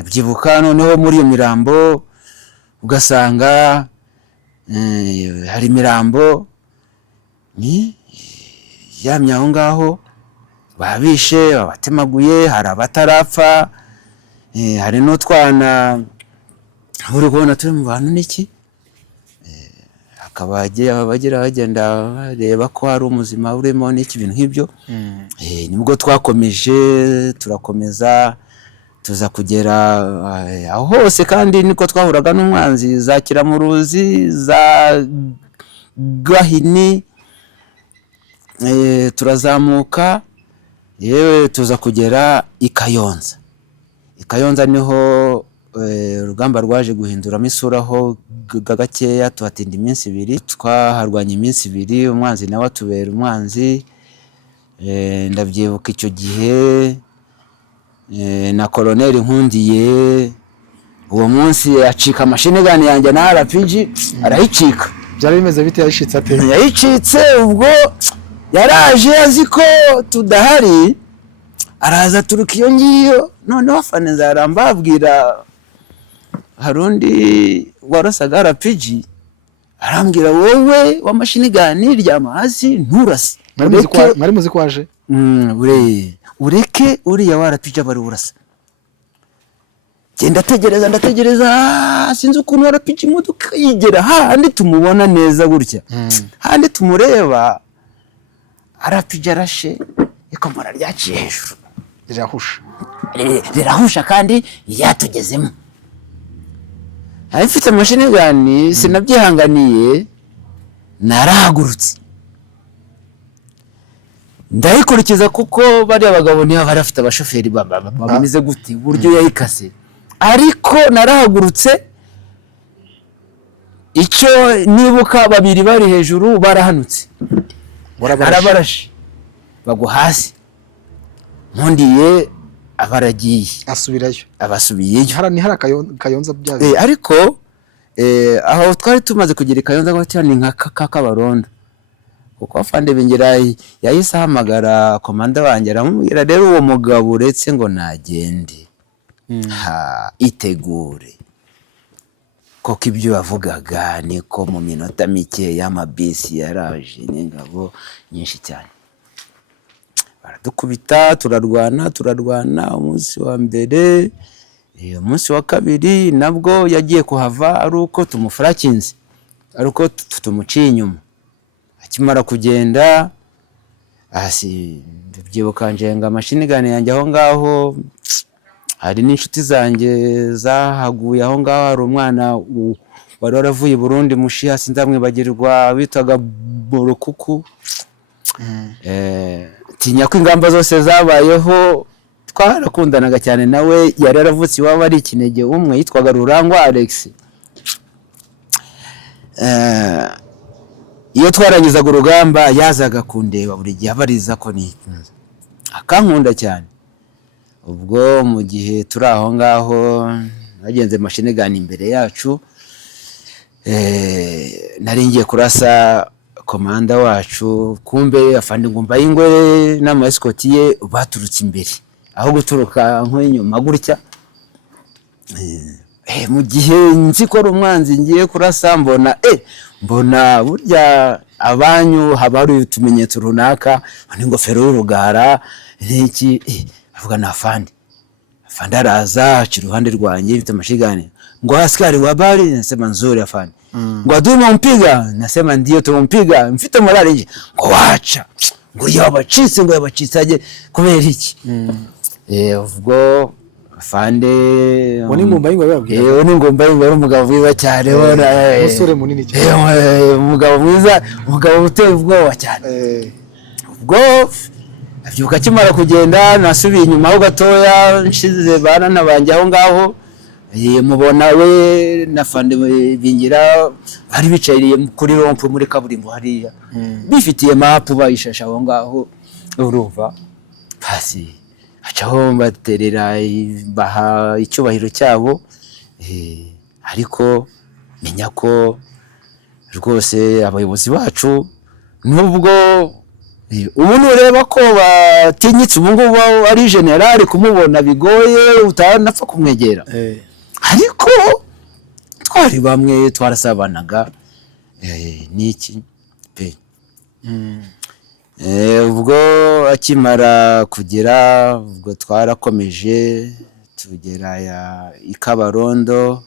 byibuka noneho muri iyo mirambo ugasanga hari imirambo yamye aho ngaho babishe babatemaguye, hari abatarapfa, hari n'utwana uri kubona turi mu bantu n'iki, akaba bagira bagenda bareba ko hari umuzima urimo n'iki bintu nk'ibyo. Nibwo twakomeje turakomeza tuza kugera aho hose, kandi niko twahuraga n'umwanzi, za Kiramuruzi, za Gahini, turazamuka yewe tuza kugera i Kayonza. I Kayonza niho urugamba rwaje guhinduramo isura ho gakeya, tuhatinda iminsi 2, twaharwanya iminsi 2, umwanzi nawe atubera umwanzi. Ndabyibuka icyo gihe na Colonel Nkundiye uwo munsi acika machine gun yanjye na RPG arayicika. Byari bimeze bite? Yayicitse ate? Yayicitse ubwo yaraje azi ko tudahari, araza turuka iyo ngiyo. Noneho afane nzaramba abwira harundi warasaga RPG, arambwira wowe wa machine gun ryama hasi nturase. Mwari muzi ko waje? Ureke uriya wa RPG bari urasa. Genda ndategereza sinzi ukuntu RPG imodoka yigera handi tumubona neza gutya. Handi tumureba RPG arashe ikomora ryaciye hejuru rirahusha kandi yatugezemo. Afite machine gun sinabyihanganiye, narahagurutse ndayikurikiza kuko bari abagabo niba bari afite abashoferi bameze gute buryo yayikase. Ariko narahagurutse, icyo nibuka 2 bari hejuru barahanutse, barabarashe bagwa hasi. Nkundiye abaragiye abasubiyeyo. Ni hari Kayonza byaje. Ariko aho twari tumaze kugira Kayonza ngo ni nka Kabarondo, kuko afande Bingira yahise ahamagara komanda wanjye aramubwira rero uwo mugabo uretse ngo nagende itegure, koko ibyo bavugaga niko mu minota mike y'amabisi yaraje n'ingabo nyinshi cyane. Baradukubita turarwana umunsi wa mbere. Umunsi wa kabiri nabwo yagiye kuhava ari uko tumufrakinze, ari uko tumuciye inyuma. Akimara kugenda byibuka njenga machine gun yanjye aho ngaho, hari n'inshuti zanjye zahaguye aho ngaho. Hari umwana wari waravuye i Burundi Mushiha sinzamwibagirwa witaga Borokuku. Tinya ko ingamba zose zabayeho, twarakundanaga cyane nawe. Yari yaravutse iwabo ari ikinege umwe yitwaga Rurangwa Alex. Iyo twarangizaga urugamba yazaga kundeba buri gihe abariza ko nikunze, akankunda cyane. Ubwo mu gihe turi aho ngaho nagenze machine gun imbere yacu, nari ngiye kurasa komanda wacu, kumbe afande Ngumba y'ingwe n'ama escort ye baturutse imbere aho guturuka nko inyuma gutya. Mu gihe nzi ko umwanzi ngiye kurasa mbona burya abanyu habari utumenyetso runaka, n'ingofero y'urugara n'iki. Avuga na afande araza aca iruhande rwanjye bita mashigane, ngo askari wa habari. Nasema nzuri afande. Ngo aduma mpiga. Nasema ndio tumpiga, mfite morale nje. Ngo wacha ngo yabacitse aje kubera iki. Ubwo afande ni Ngumba y'ingwe yababwira. Ni Ngumba y'ingwe ari umugabo mwiza cyane, umusore munini cyane, umugabo mwiza, umugabo uteye ubwoba cyane. Ubwo abyuka kimara kugenda nasubiye inyuma ho gatoya, nshize bana banjye aho ngaho. Mubona we na Fande Bingira bari bicariye kuri rompo muri kaburimbo hariya, bifitiye map bayishasha aho ngaho. Urumva hasi acaho baterera baha icyubahiro cyabo. Ariko menya ko rwose abayobozi bacu nubwo ubu nureba ko batinyitse ubu ngubu ari generali kumubona bigoye utanapfa kumwegera ariko twari bamwe twarasabanaga n'iki pe ubwo akimara kugera ubwo twarakomeje tugera i Kabarondo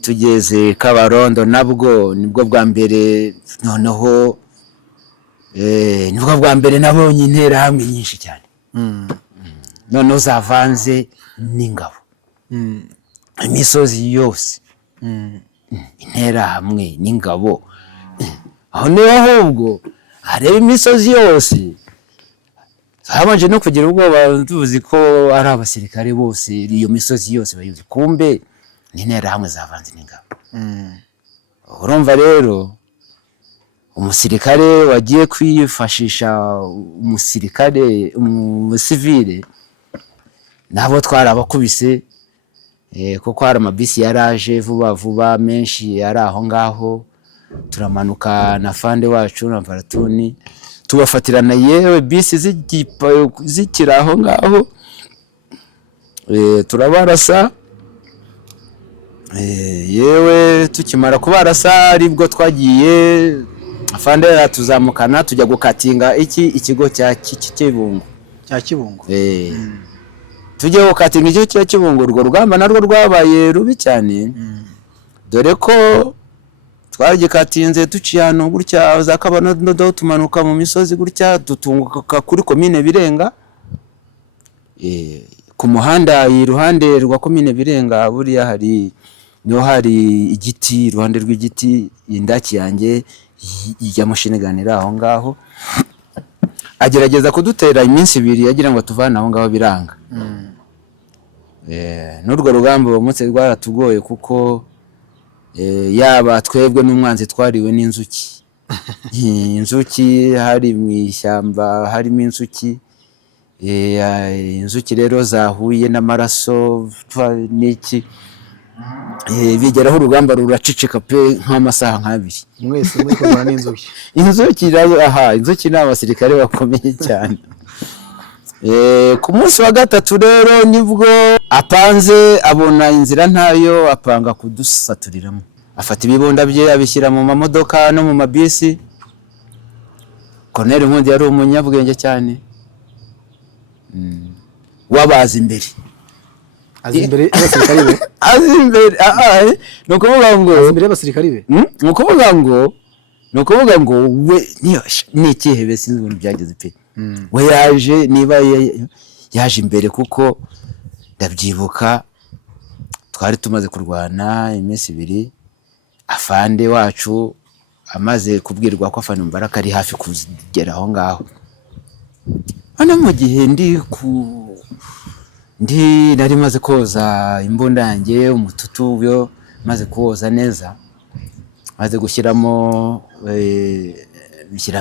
tugeze Kabarondo nibwo bwa mbere noneho nibwo bwa mbere nabonye interahamwe nyinshi cyane noneho zavanze n'ingabo imisozi yose interahamwe n'ingabo aho niho ahubwo hareba imisozi yose habanje no kugira ubwoba tuzi ko ari abasirikare bose iyo misozi yose bayuzi kumbe n'interahamwe zavanze n'ingabo urumva rero umusirikare wagiye kwifashisha umusivile nabo twarabakubise kuko hari amabisi yaraje vuba menshi yari aho ngaho turamanuka na fande wacu na Varatuni tubafatirana yewe bisi zikiri aho ngaho turabarasa yewe tukimara kubarasa aribwo twagiye afande yaratuzamukana tujya gukatinga ikigo cya Kibungo tujye gukatinga ikigo cya Kibungo urwo rugamba narwo rwabaye rubi cyane dore ko twagikatinze tuciye hano gutya za Kabarondo tumanuka mu misozi gutya dutunguka kuri komine Birenga ku muhanda iruhande rwa komine Birenga buriya hari igiti iruhande rw'igiti indaki yanjye yamushineganira aho ngaho agerageza kudutera iminsi 2 yagira ngo tuvane aho ngaho biranga n'urwo rugamba bamutse rwaratugoye kuko yaba twebwe n'umwanzi twariwe n'inzuki inzuki hari mu ishyamba harimo inzuki rero zahuye n'amaraso n'iki bigeraho urugamba ruracicika pe nk'amasaha nk'abiri mwese muri kurwana n'inzuki inzuki ni abasirikare bakomeye cyane ku munsi wa gatatu rero nibwo apanze abona inzira ntayo apanga kudusaturiramo afata ibibunda bye abishyira mu mamodoka no mu mabisi Colonel Nkundi yari umunyabwenge cyane wabaza imbere azimbere y'abasirikare be azimbere nukuvuga ngo azimbere y'abasirikare be nukuvuga ngo we n'ikihebe sinzi ibintu byageze pe we yaje imbere kuko ndabyibuka twari tumaze kurwana iminsi 2 afande wacu amaze kubwirwa ko afande Mubaraka ari hafi kugera aho ngaho ana mu gihe nari maze koza imbunda yanjye umututu byo maze kuwoza neza maze gushyiramo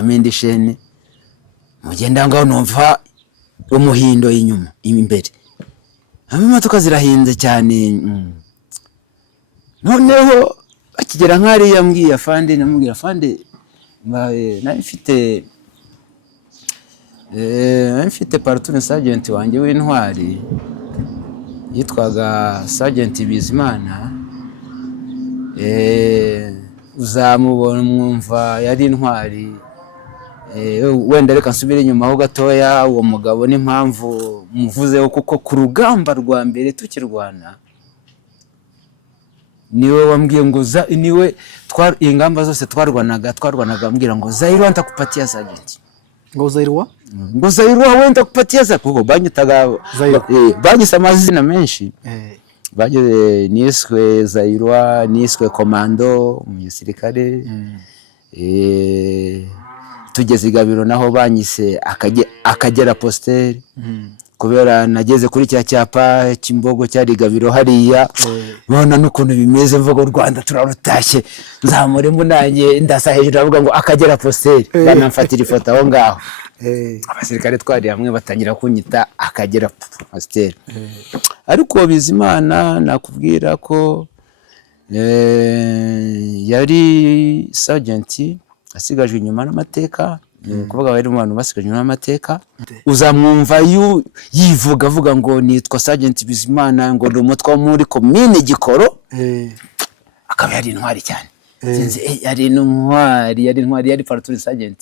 indi shene mugenda ngaho numva umuhindo inyuma imbere imodoka zirahinze cyane noneho akigera nk'ari yambwiye afande namubwira afande nari mfite platoon sergeant wanjye w'intwari yitwaga Sergeant Bizimana uzamubona mwumva yari intwari wenda reka nsubire inyuma ho gatoya uwo mugabo n'impamvu muvuzeho kuko ku rugamba rwa mbere tukirwana niwe wambwiye ngo niwe ingamba zose twarwanaga ambwira ngo Zairwa ntakupatia sergeant ngo Zairwa wenda kupatia za kuko banyitaga banyise amazina menshi bageze niswe Zairwa niswe komando umusirikare tugeze Gabiro naho banyise Akagera Postel kubera nageze kuri cya cyapa cy'imbogo cyari Gabiro hariya none n'ukuntu bimeze mvugo u Rwanda turarutashye nzamure munanye ndasa hejuru avuga ngo Akagera Postel banamfatira ifoto aho ngaho abasirikare twari hamwe batangira kunyita Akagera Postel ariko Bizimana nakubwira ko yari sergeant asigajwe inyuma n'amateka kuvuga bari mu bantu basigajwe n'amateka uzamwumva yivuga avuga ngo nitwa Sergeant Bizimana ngo ndi umutwe wo muri komine Gikoro akaba yari intwari cyane yari intwari yari Patrol Sergeant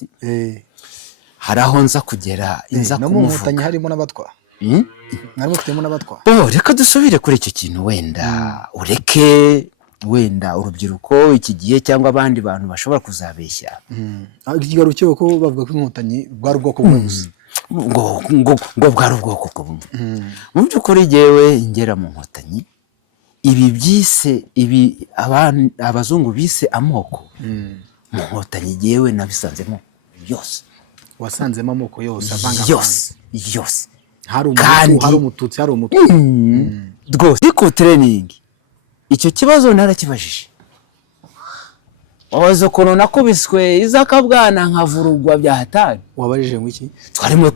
haraho nza kugera inza kumuvuga harimo n'abatwa narimo kutemo n'abatwa reka dusubire kuri icyo kintu wenda ureke wenda urubyiruko iki gihe cyangwa abandi bantu bashobora kuzabeshya ikigarukiye ko bavuga ko inkotanyi bwari ubwoko bumwe gusa ngo bwari ubwoko bumwe mu by'ukuri jewe ngera mu nkotanyi ibi abazungu bise amoko mu nkotanyi jewe nabisanzemo yose wasanzemo amoko yose avanga yose hari umututsi hari umutu rwose ku training icyo kibazo narakibajije wazo kono nakubiswe izakabwana nkavurugwa bya hatari wabajije ngo iki twarimo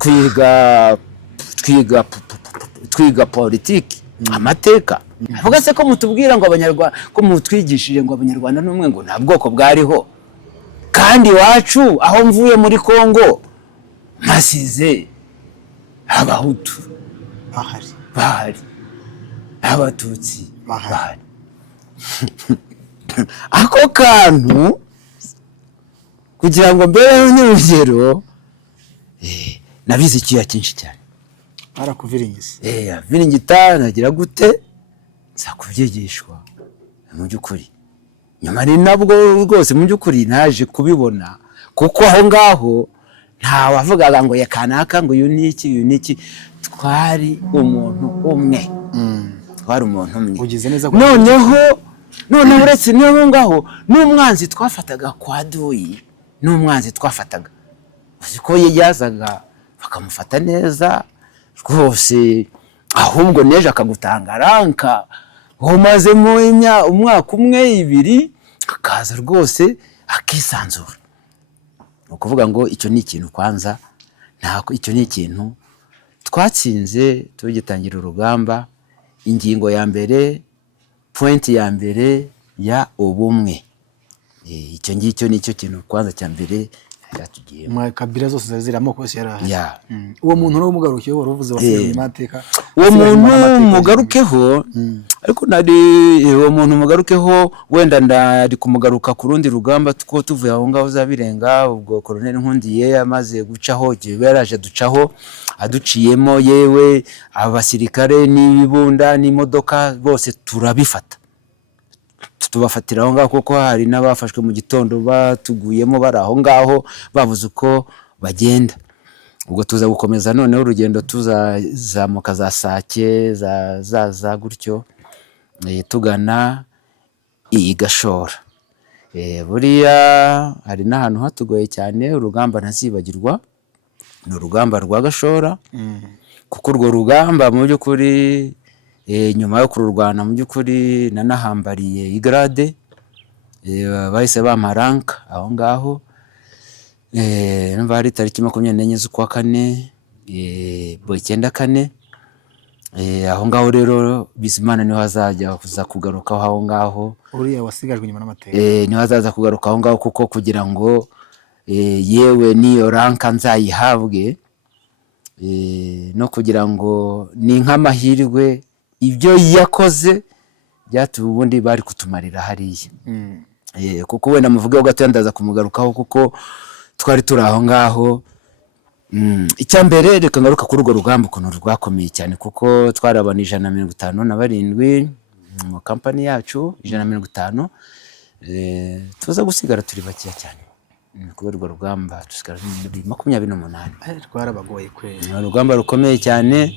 twiga politiki amateka avuga se ko mutubwira ngo abanyarwanda ko mutwigishije ngo abanyarwanda n'umwe ngo nta bwoko bwariho kandi wacu aho mvuye muri Kongo masize abahutu bahari abatutsi bahari ako kantu kugira ngo mbere n'urugero nabize icyuya cyinshi cyane arakuviringise viringita nagira gute nzakubyigishwa mu by'ukuri nyuma ni nabwo rwose mu by'ukuri naje kubibona kuko aho ngaho nta wavugaga ngo yakanaka ngo uyu niki twari umuntu umwe ugize neza noneho uretse niho ngaho n'umwanzi twafataga kwa doyi n'umwanzi twafataga uziko yazaga bakamufata neza rwose ahubwo neje akagutangaranka homazemo umwaka umwe ibiri akaza rwose akisanzura ukuvuga ngo icyo ni ikintu kwanza icyo ni ikintu twatsinze tugitangira urugamba ingingo ya mbere point ya mbere ya ubumwe icyo ngicyo nicyo kintu kwanza cya mbere yatugiye mu kabira zose ziri amoko yose yarahaye uwo muntu no mugarukeho waruvuze wasigaye mu mateka uwo muntu mugarukeho ariko nari uwo muntu mugarukeho wenda ndari kumugaruka ku rundi rugamba two tuvuye aho ngaho zabirenga ubwo Colonel Nkundiye amaze gucaho yaraje ducaho aduciyemo yewe abasirikare n'ibibunda n'imodoka bose turabifata tubafatira aho ngaho kuko hari n'abafashwe mu gitondo batuguyemo bari aho ngaho bavuze uko bagenda ubwo tuza gukomeza noneho urugendo tuzazamuka za Sake za gutyo tugana i Gashora buriya hari n'ahantu hatugoye cyane urugamba ntazibagirwa ni urugamba rwa Gashora kuko urwo rugamba mu by'ukuri nyuma yo kururwana mu by'ukuri nanahambariye igrade bahise bamaranka aho ngaho numva hari tariki 24 z'ukwa 4 9/4 aho ngaho rero Bizimana niho azajya kuza kugaruka aho ngaho uriya wasigajwe nyuma n'amateka niho azaza kugaruka aho ngaho kuko kugira ngo yewe niyo ranka nzayihabwe no kugira ngo ni nk'amahirwe ibyo yakoze byatuye ubundi bari kutumarira hariya kuko wenda muvugeho gato ndaza kumugarukaho kuko twari turi aho ngaho icyambere reka ngaruka kuri urwo rugamba ukuntu rwakomeye cyane kuko twarabana 157 mu company yacu 150 tuza gusigara turi bakiya cyane kubera urwo rugamba tusigara 28 rwarabagoye kweli urugamba rukomeye cyane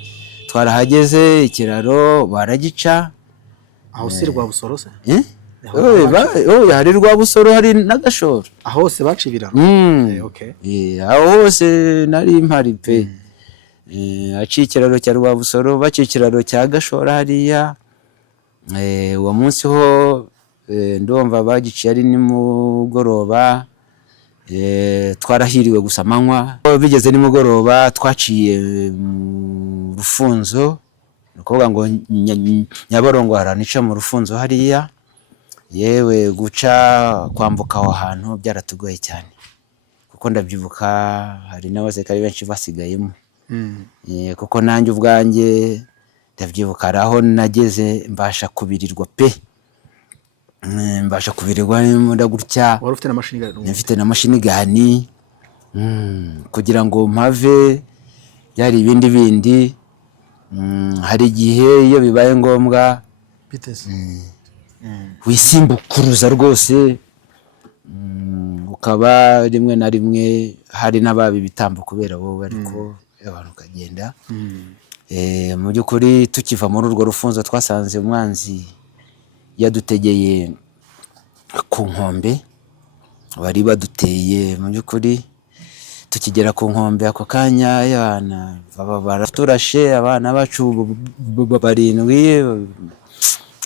twarahageze ikiraro baragica aho si Rwabusoro se hari Rwabusoro hari na Gashora aho hose bacibiraro aho hose nari impari pe acikiraro cya Rwabusoro bacikiraro cya Gashora hariya uwo munsi ho ndumva bagiciye ari nimugoroba twarahiriwe gusa amanywa bigeze nimugoroba twaciye mu Rufunzo nukuvuga ngo Nyabarongo haranica mu Rufunzo hariya yewe guca kwambuka aho hantu byaratugoye cyane kuko ndabyibuka hari n'abasirikare benshi basigayemo. Kuko nanjye ubwanjye ndabyibuka hari aho nageze mbasha kubirirwa pe, mbasha kubirirwa gutya. wari ufite na mashini gani? Mfite na mashini gani kugira ngo mpave byari ibindi bindi. Hari igihe iyo bibaye ngombwa biteze wisimbukuruza rwose, ukaba rimwe na rimwe hari n'ababi bitambo kubera wowe, ariko abantu ukagenda. Mu by'ukuri tukiva muri urwo rufunzo twasanze umwanzi yadutegeye ku nkombe, bari baduteye. Mu by'ukuri tukigera ku nkombe ako kanya abana baraturashe, abana bacu 7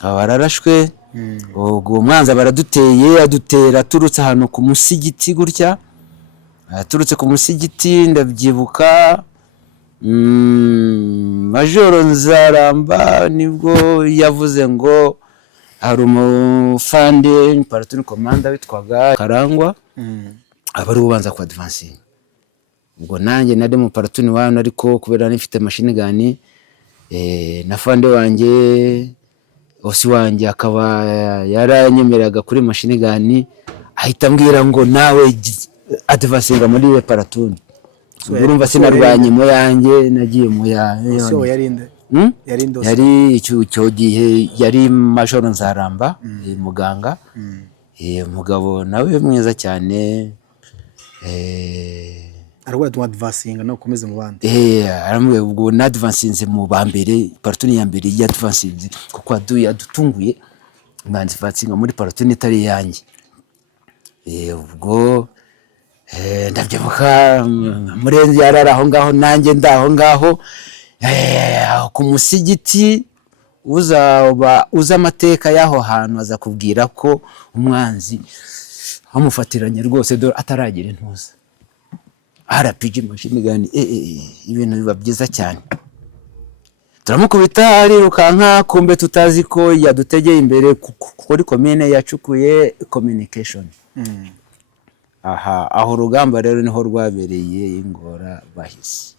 bararashwe. Ubwo umwanzi baraduteye, adutera aturutse ahantu ku musigiti gutya, aturutse ku musigiti. Ndabyibuka Majoro Nzaramba nibwo yavuze ngo hari umufande platoon commander witwaga Karangwa abari ubanza ku advancing. Ubwo nanjye nari mu platoon wano, ariko kubera nifite machine gun, na fande wanjye osi wanjye akaba yaranyemeraga kuri machine gun, ahita mbwira ngo nawe advancing muri platoon. Urumva sinarwanye mu yanjye, nagiye mu ya so yarinde yari icyo gihe yari Majoro Nzaramba, muganga, umugabo nawe mwiza cyane. arwara tu advancing no komeze mu bandi. Aramwe ubwo na advancing mu bambere, platoon ya mbere ya advancing, kuko adutunguye manzi advancing muri platoon itari yanjye. Ubwo ndabyibuka Murenzi yarara aho ngaho, nanjye ndaho ngaho ku musigiti. uza amateka y'aho hantu aza kubwira ko umwanzi amufatiranye rwose dore ataragira intuza. RPG machine gun, ibintu biba byiza cyane. Turamukubita arirukanka, kumbe tutazi ko yadutegeye imbere kuri commune yacukuye communication. Aho urugamba rero niho rwabereye Ingora Bahisi.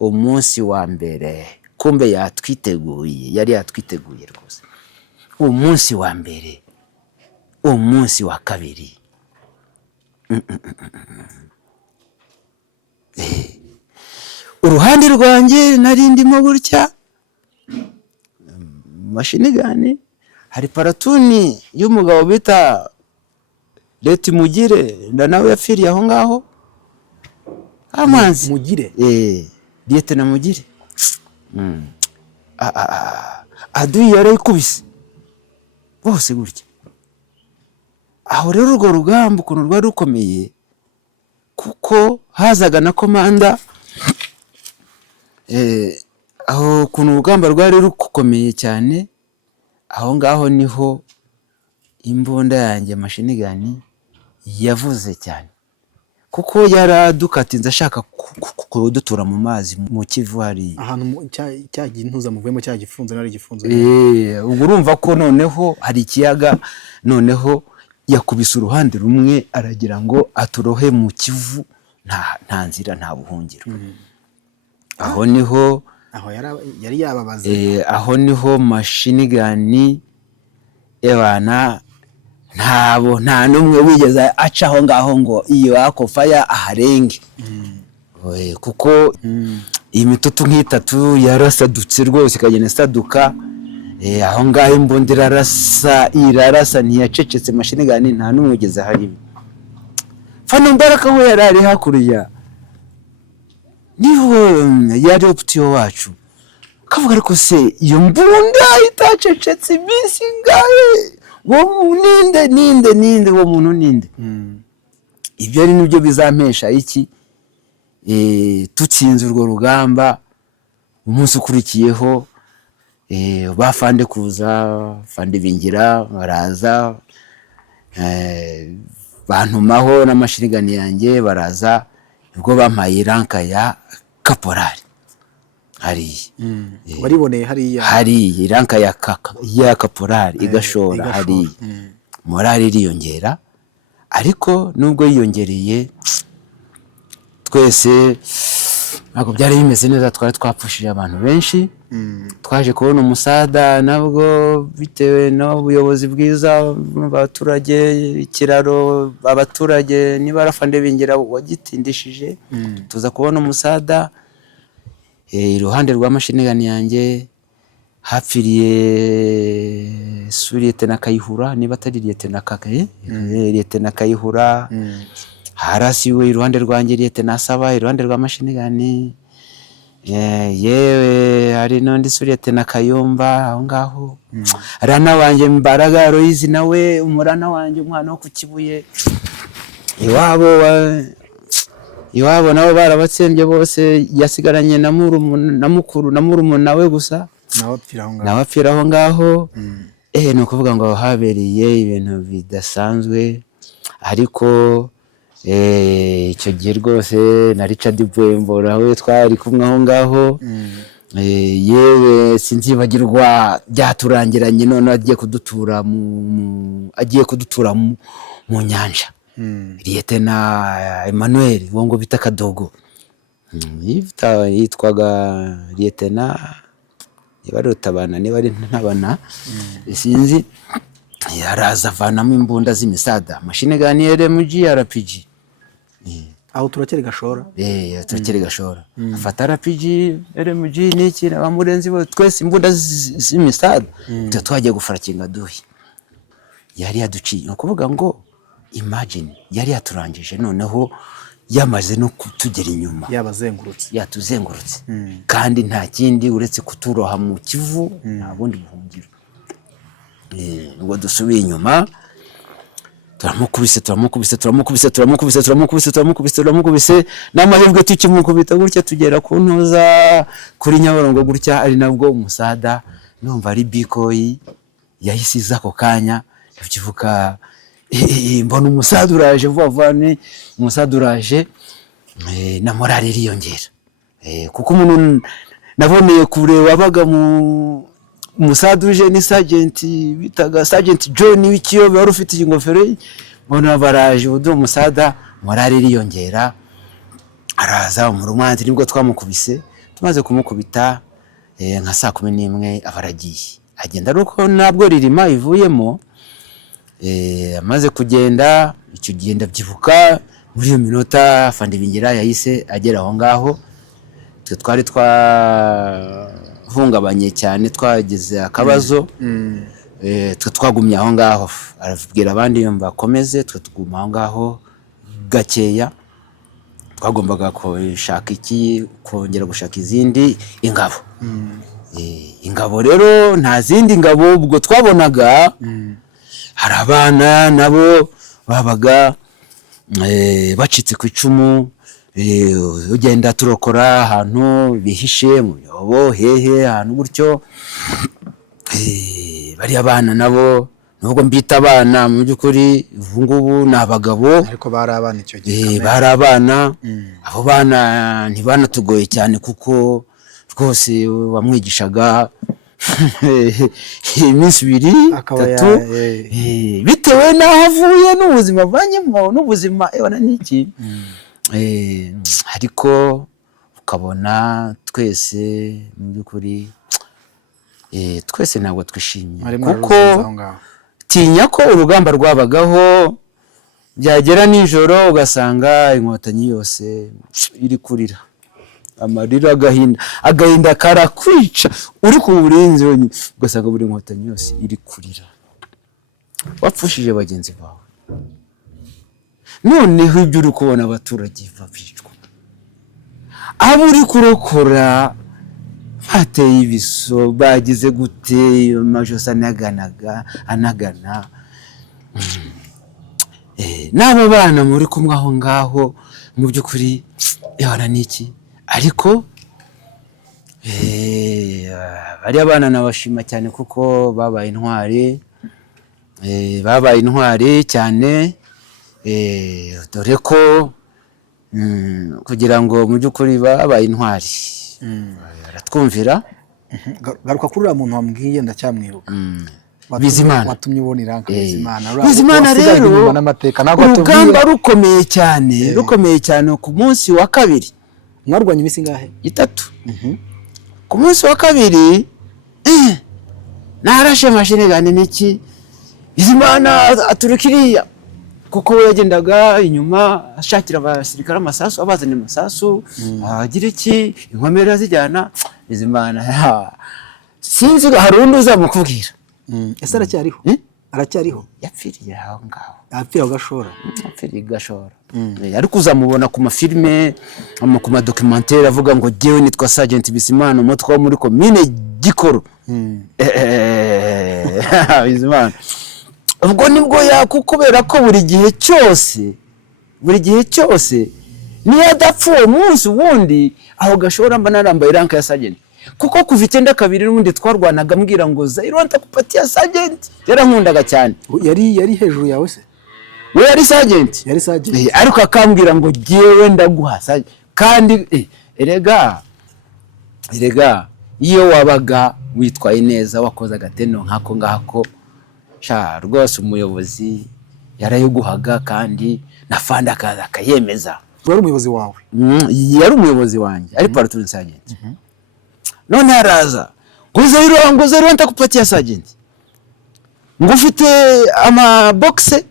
Umunsi wa mbere kumbe yatwiteguye, yari yatwiteguye rwose. Umunsi wa mbere, umunsi wa kabiri, uruhande rwanjye nari ndimo gutya machine gun, hari platoon y'umugabo bita Leti Mugire, nawe yapfiriye aho ngaho. Amanzi Mugire, Lieutenant Mugire. Aduyi yarayikubise bose gutya. Aho rero urwo rugamba ukuntu rwari rukomeye, kuko hazaga na komanda. Aho ukuntu urugamba rwari rukomeye cyane, aho ngaho niho imbunda yanjye machine gun yavuze cyane, kuko yaradukatinze ashaka kudutura mu mazi mu Kivu hari ahantu cyagiye intuza muvuyemo cyagifunze nari gifunze. Ubwo urumva ko noneho hari ikiyaga, noneho yakubise uruhande rumwe aragira ngo aturohe mu Kivu, nta nzira, nta buhungiro. Aho niho yari yababaze. Aho niho machine gun ebana nta numwe wigeze acaho ngaho ngo iyo ako fire aharenge. Kuko imitutu nk'itatu yarasadutse rwose, ikagenda saduka. Aho ngaho imbundira irarasa ntiyacecetse machine gun, nta numwe wigeze harimo. Fano Mbaraka we yarari hakurya, niho yari optio wacu. Kavuga ariko se iyo mbunda itacecetse iminsi ngahe, wo ninde wo muntu ninde? Ibyo ari nibyo bizampesha iki tutsinze urwo rugamba. Umunsi ukurikiyeho bafande kuza, Fande Bingira baraza, bantumaho na machine gun yanjye baraza, ubwo bampaye ranka ya caporal. Wariboneye hari ranka ya caporal igashora. Hari morale iriyongera, ariko nubwo yiyongereye twese ntabwo byari bimeze neza, twari twapfushije abantu benshi. Twaje kubona umusada nabwo bitewe n'ubuyobozi bwiza bw'abaturage, ikiraro abaturage niba arafande bingera wagitindishije, tuza kubona umusada iruhande rwa mashini gani yanjye hapfiriye Liyetena Kayihura, niba atari Liyetena Kayihura. Harasiwe iruhande rwanjye Liyetena Saba, iruhande rwa mashini gani. Yewe hari n'undi Liyetena Kayumba aho ngaho. Rana wanjye Mbaraga Aloyizi nawe umurana wanjye umwana wo ku Kibuye, iwabo nabo barabatsembye bose, yasigaranye na mukuru na murumuna we gusa nawe apfira aho ngaho. Ni ukuvuga ngo habereye ibintu bidasanzwe, ariko icyo gihe rwose na Richard Bwembo nawe twari kumwe aho ngaho. Yewe sinzibagirwa byaturangiranye, none agiye kudutura mu nyanja. Liyetena Emmanuel wo ngo bita Kadogo, yitwaga Liyetena niba ari Rutabana niba ari Ntabana sinzi. Yaraza avanamo imbunda z'imisada, mashine gani RMG RPG. Aho turakeri Gashora, turakeri Gashora. Afata RPG RMG n'iki abamurenzi bo twese imbunda z'imisada, twagiye gufarakinga duhi. Yari yaduciye, no kuvuga ngo imagine yari yaturangije, noneho yamaze no kutugera inyuma, yatuzengurutse kandi nta kindi uretse kuturoha mu Kivu, nta bundi buhungiro. Ngo dusubiye inyuma, turamukubise n'amahirwe tukimukubita gutya tugera ku ntuza kuri Nyabarongo gutya, ari nabwo umusada numva ari Bikoyi yahisiza ako kanya. Ukivuka mbona umusada uraje vuba, umusada uraje na morale iriyongera, kuko umuntu naboneye kure wabaga mu umusada uje ni bitaga Sergeant John w'ikiyobe wari ufite ingofero, mbona baraje udo umusada morale iriyongera, araza umurumwanzi nibwo twamukubise. Tumaze kumukubita nka 11 abaragiye, agenda aruko nabwo ririma ivuyemo. Amaze kugenda icyo gihe ndabyibuka muri iyo minota Afande Bingira yahise agera aho ngaho. Twe twari twahungabanye cyane, twageze akabazo. Twe twagumye aho ngaho, arabwira abandi bakomeze, twe tuguma aho ngaho gakeya. Twagombaga kongera gushaka izindi ingabo. Ingabo rero nta zindi ngabo ubwo twabonaga, hari abana nabo babaga bacitse ku icumu, ugenda turokora ahantu bihishe mu yobo hehe ahantu gutyo. Bari abana nabo nubwo mbita abana mu by'ukuri ubungubu ni abagabo, ariko bari abana icyo gihe. Bari abana, abo bana ntibanatugoye cyane kuko rwose wamwigishaga iminsi 2-3 bitewe n'aho avuye n'ubuzima avanyemo n'ubuzima n'iki. Ariko ukabona twese mu by'ukuri twese ntabwo twishimye, kuko tinya ko urugamba rwabagaho byagera nijoro ugasanga inkotanyi yose iri kurira, amarira agahinda karakwica, uri ku burinzi wenyine ugasanga buri inkotanyi yose iri kurira, wapfushije bagenzi bawe. Noneho ibyo uri kubona abaturage babicwa, abo uri kurokora bateye ibiso, bagize gute, amajosi anagana. N'abo bana muri kumwe aho ngaho mu by'ukuri n'iki. Ariko bari abana nabashima cyane kuko babaye intwari cyane, dore ko kugira ngo mu by'ukuri babaye intwari baratwumvira. Garuka kuri uriya muntu wambwiye ndacyamwibuka, Bizimana. watumye ubona iranka Bizimana rero urugamba rukomeye cyane ku munsi wa kabiri. Mwarwanye imisi ngahe? 3. Ku munsi wa kabiri narashe mashine gane niki Bizimana aturukiriya kuko we yagendaga inyuma ashakira abasirikare amasasu, abazana amasasu agira iki inkomera zijyana. Bizimana sinzi hari undi uzamukubwira. Ese aracyariho? Aracyariho? Yapfiriye aho ngaho. Yapfiriye Gashora? Yapfiriye Gashora. Ariko uzamubona ku mafilime, ku madocumentary avuga ngo jewe nitwa Sergeant Bizimana, umutwe wo muri komine Gikoro. Bizimana ubwo nibwo yakukubera ko buri gihe cyose niyo adapfuye umunsi wundi aho Gashora mba narambaye iranka ya Sergeant. Kuko kuva 92 n'undi twarwanaga mbwira ngo Zairo ntakupatia Sergeant. Yarankundaga cyane. Yari hejuru yawe se? We yari Sergeant. Ariko akambwira ngo jewe ndaguha Sergeant. Kandi erega iyo wabaga witwaye neza wakoza gateno nkako ngako rwose umuyobozi yarayuguhaga kandi nafanda akaza akayemeza. Wari umuyobozi wawe? Yari umuyobozi wanjye ari Platoon Sergeant. None araza ngo Zairo ntakupatia Sergeant. Ngo ufite ama boxe,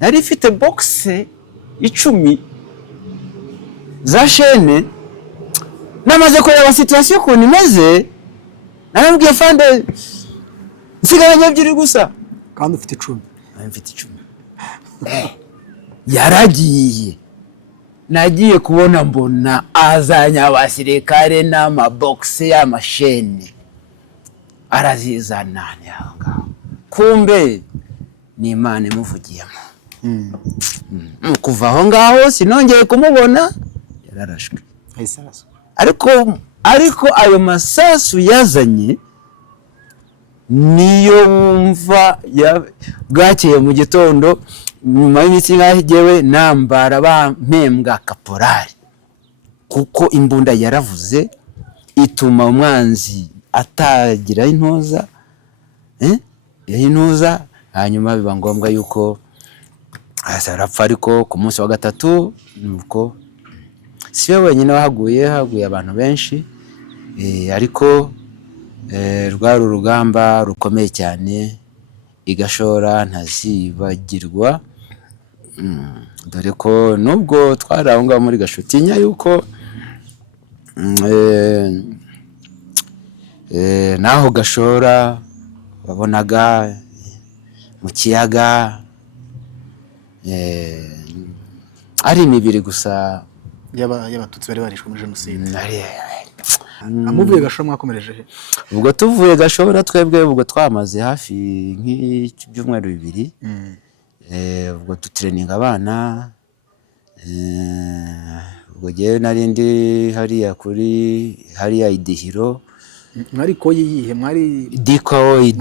nari mfite boxe 10 za chaîne. Namaze kureba situation ko nimeze narambwiye fande nsigaranye 2 gusa kandi ufite 10. Mfite 10. Yaragiye nagiye kubona mbona azanya abasirikare n'amaboxe y'amashene arazizana nyanga. Kumbe ni Imana imuvugiyemo. Kuva aho ngaho sinongeye kumubona, yararashwe. Ariko ayo masasu yazanye niyo wumva bwakeye mu gitondo nyuma y'imisi ngahigewe nambara bampembwa kaporari. Kuko imbunda yaravuze ituma umwanzi atagira intoza hanyuma biba ngombwa yuko arapfa. Ariko ku munsi wa 3 nuko siwe wenyine haguye abantu benshi. Ariko rwari urugamba rukomeye cyane Igashora ntazibagirwa. Dore ko nubwo twarahunga muri Gashutinya yuko naho Gashora babonaga mu kiyaga ari imibiri gusa y'abatutsi bari barishwe muri jenoside. Amuvuye Gashora mwakomereje he? Ubwo tuvuye Gashora twebwe ubwo twamaze hafi nk'ibyumweru 2. Ubwo tutraining abana. Ubwo je narindi hariya Idihiro. Mwari ko yihe mwari Dikoy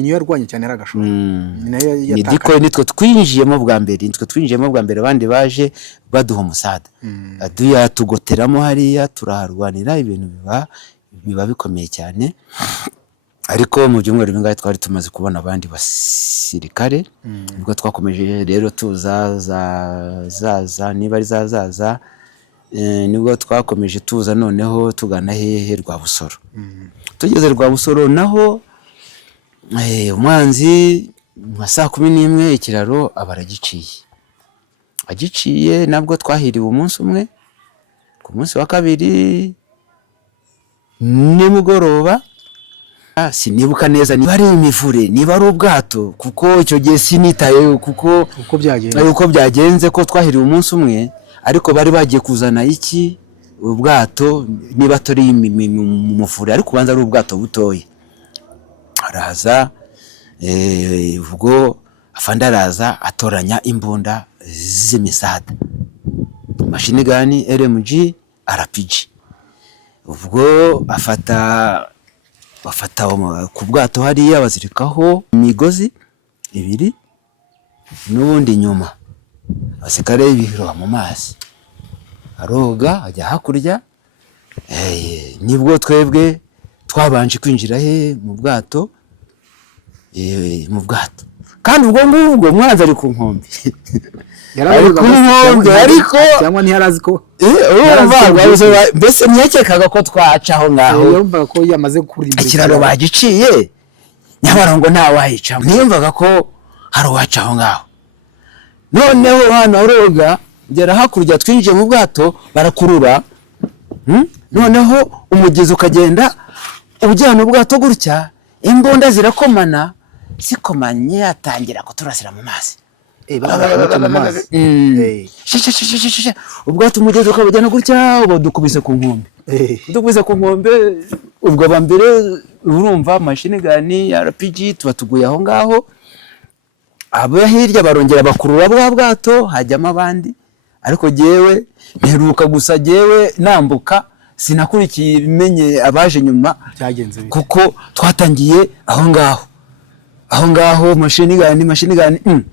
niyo yarwanye cyane Gashora. Ni Dikoy nitwe twinjiyemo bwa mbere abandi baje baduha umusada. Aduya tugoteramo hariya turaharwanira ibintu biba bikomeye cyane. Ariko mu byumweru bingahe twari tumaze kubona abandi basirikare. Ubwo twakomeje rero tuzaza niba ari zaza nibwo twakomeje tuza noneho tugana hehe Rwabusoro. Tugeze Rwabusoro naho umwanzi nka 11 ikiraro agiciye nabwo twahiriwe umunsi umwe. Ku munsi wa kabiri nimugoroba sinibuka neza niba ari imivure niba ari ubwato kuko icyo gihe sinitaye kuko uko byagenze ko twahiriwe umunsi umwe. Ariko bari bagiye kuzana iki ubwato niba tori mu mufure ariko ubanza ari ubwato butoye. Araza ubwo afanda araza atoranya imbunda z'imisada, machine gun, LMG, RPG. Ubwo bafata ku bwato hariya bazirikaho imigozi 2 n'ubundi nyuma asikare ibihiro mu mazi aroga ajya hakurya. Nibwo twebwe twabanje kwinjira he mu bwato mu bwato, kandi ubwo ngubwo umwanzi ari ku nkombe ari ku nkombe, ariko cyangwa ntiyarazi ko mbese ntiyakekaga ko twaca aho ngaho, yumvaga ko yamaze kurimbura ikiraro bagiciye nyamara ngo ntawahica, ntiyumvaga ko hari uwaca aho ngaho. Noneho hano aroga ngera hakurya, twinjiye mu bwato barakurura, noneho umugezi ukagenda ujyana ubwato gutya, imbunda zirakomana, zikomanye atangira kuturasira mu mazi, ubwato umugezi ukabujyana gutya, ubu dukubise ku nkombe, ubwo aba mbere urumva machine gun RPG tuba tuguye aho ngaho, abo hirya barongera bakurura bwa bwato, hajyamo abandi, ariko jewe mperuka gusa, jewe nambuka sinakurikiye bimenye abaje nyuma byagenze kuko twatangiye aho ngaho machine gun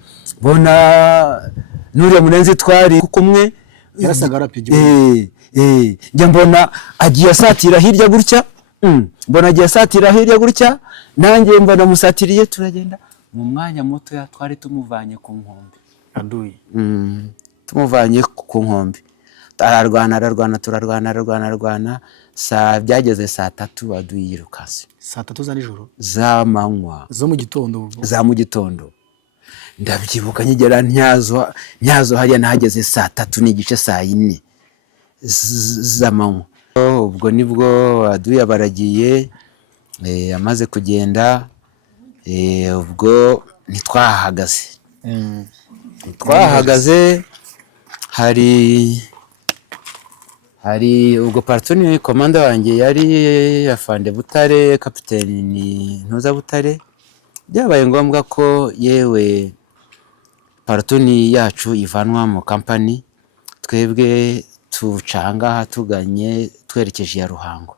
bona nuriya murenzi twari kumwe, yarasaga RPG njya mbona agiye asatira hirya gutya, nanjye mbona musatiriye, turagenda mu mwanya muto twari tumuvanye ku nkombe, aduye tumuvanye ku nkombe, turarwana, byageze saa 3 aduye yirukase, saa 3 za nijoro, za manywa, za mu gitondo, ndabyibuka nkigera Ntyazo hariya nahageze saa 3 n'igice, saa 4 z'amanywa. Ubwo nibwo aduye baragiye, amaze kugenda, ubwo ntitwahagaze, hari ubwo platoon komanda wanjye yari Afande Butare, kapiteni Ntuza Butare, byabaye ngombwa ko yewe platoon yacu ivanwa mu company, twebwe tucanga tuganye twerekeje ya Ruhango.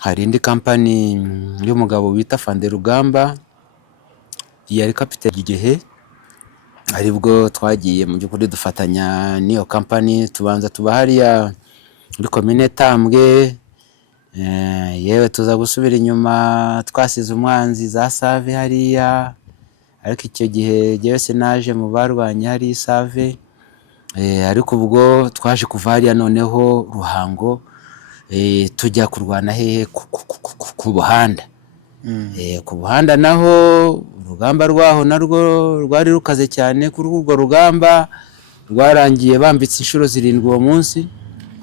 Hari indi company y'umugabo wita Fande Rugamba, yari kapiteni igihe, aribwo twagiye mu by'ukuri dufatanya n'iyo company, tubanza tuba hariya muri commune Tambwe, yewe tuza gusubira inyuma twasize umwanzi za Save hariya, ariko icyo gihe jewe sinaje mu barwanya hari Save, ariko ubwo twaje kuva hariya noneho Ruhango, tujya kurwana hehe ku Buhanda. Ku Buhanda naho urugamba rwaho narwo rwari rukaze cyane, kuri urwo rugamba rwarangiye bambitse inshuro 7 uwo munsi,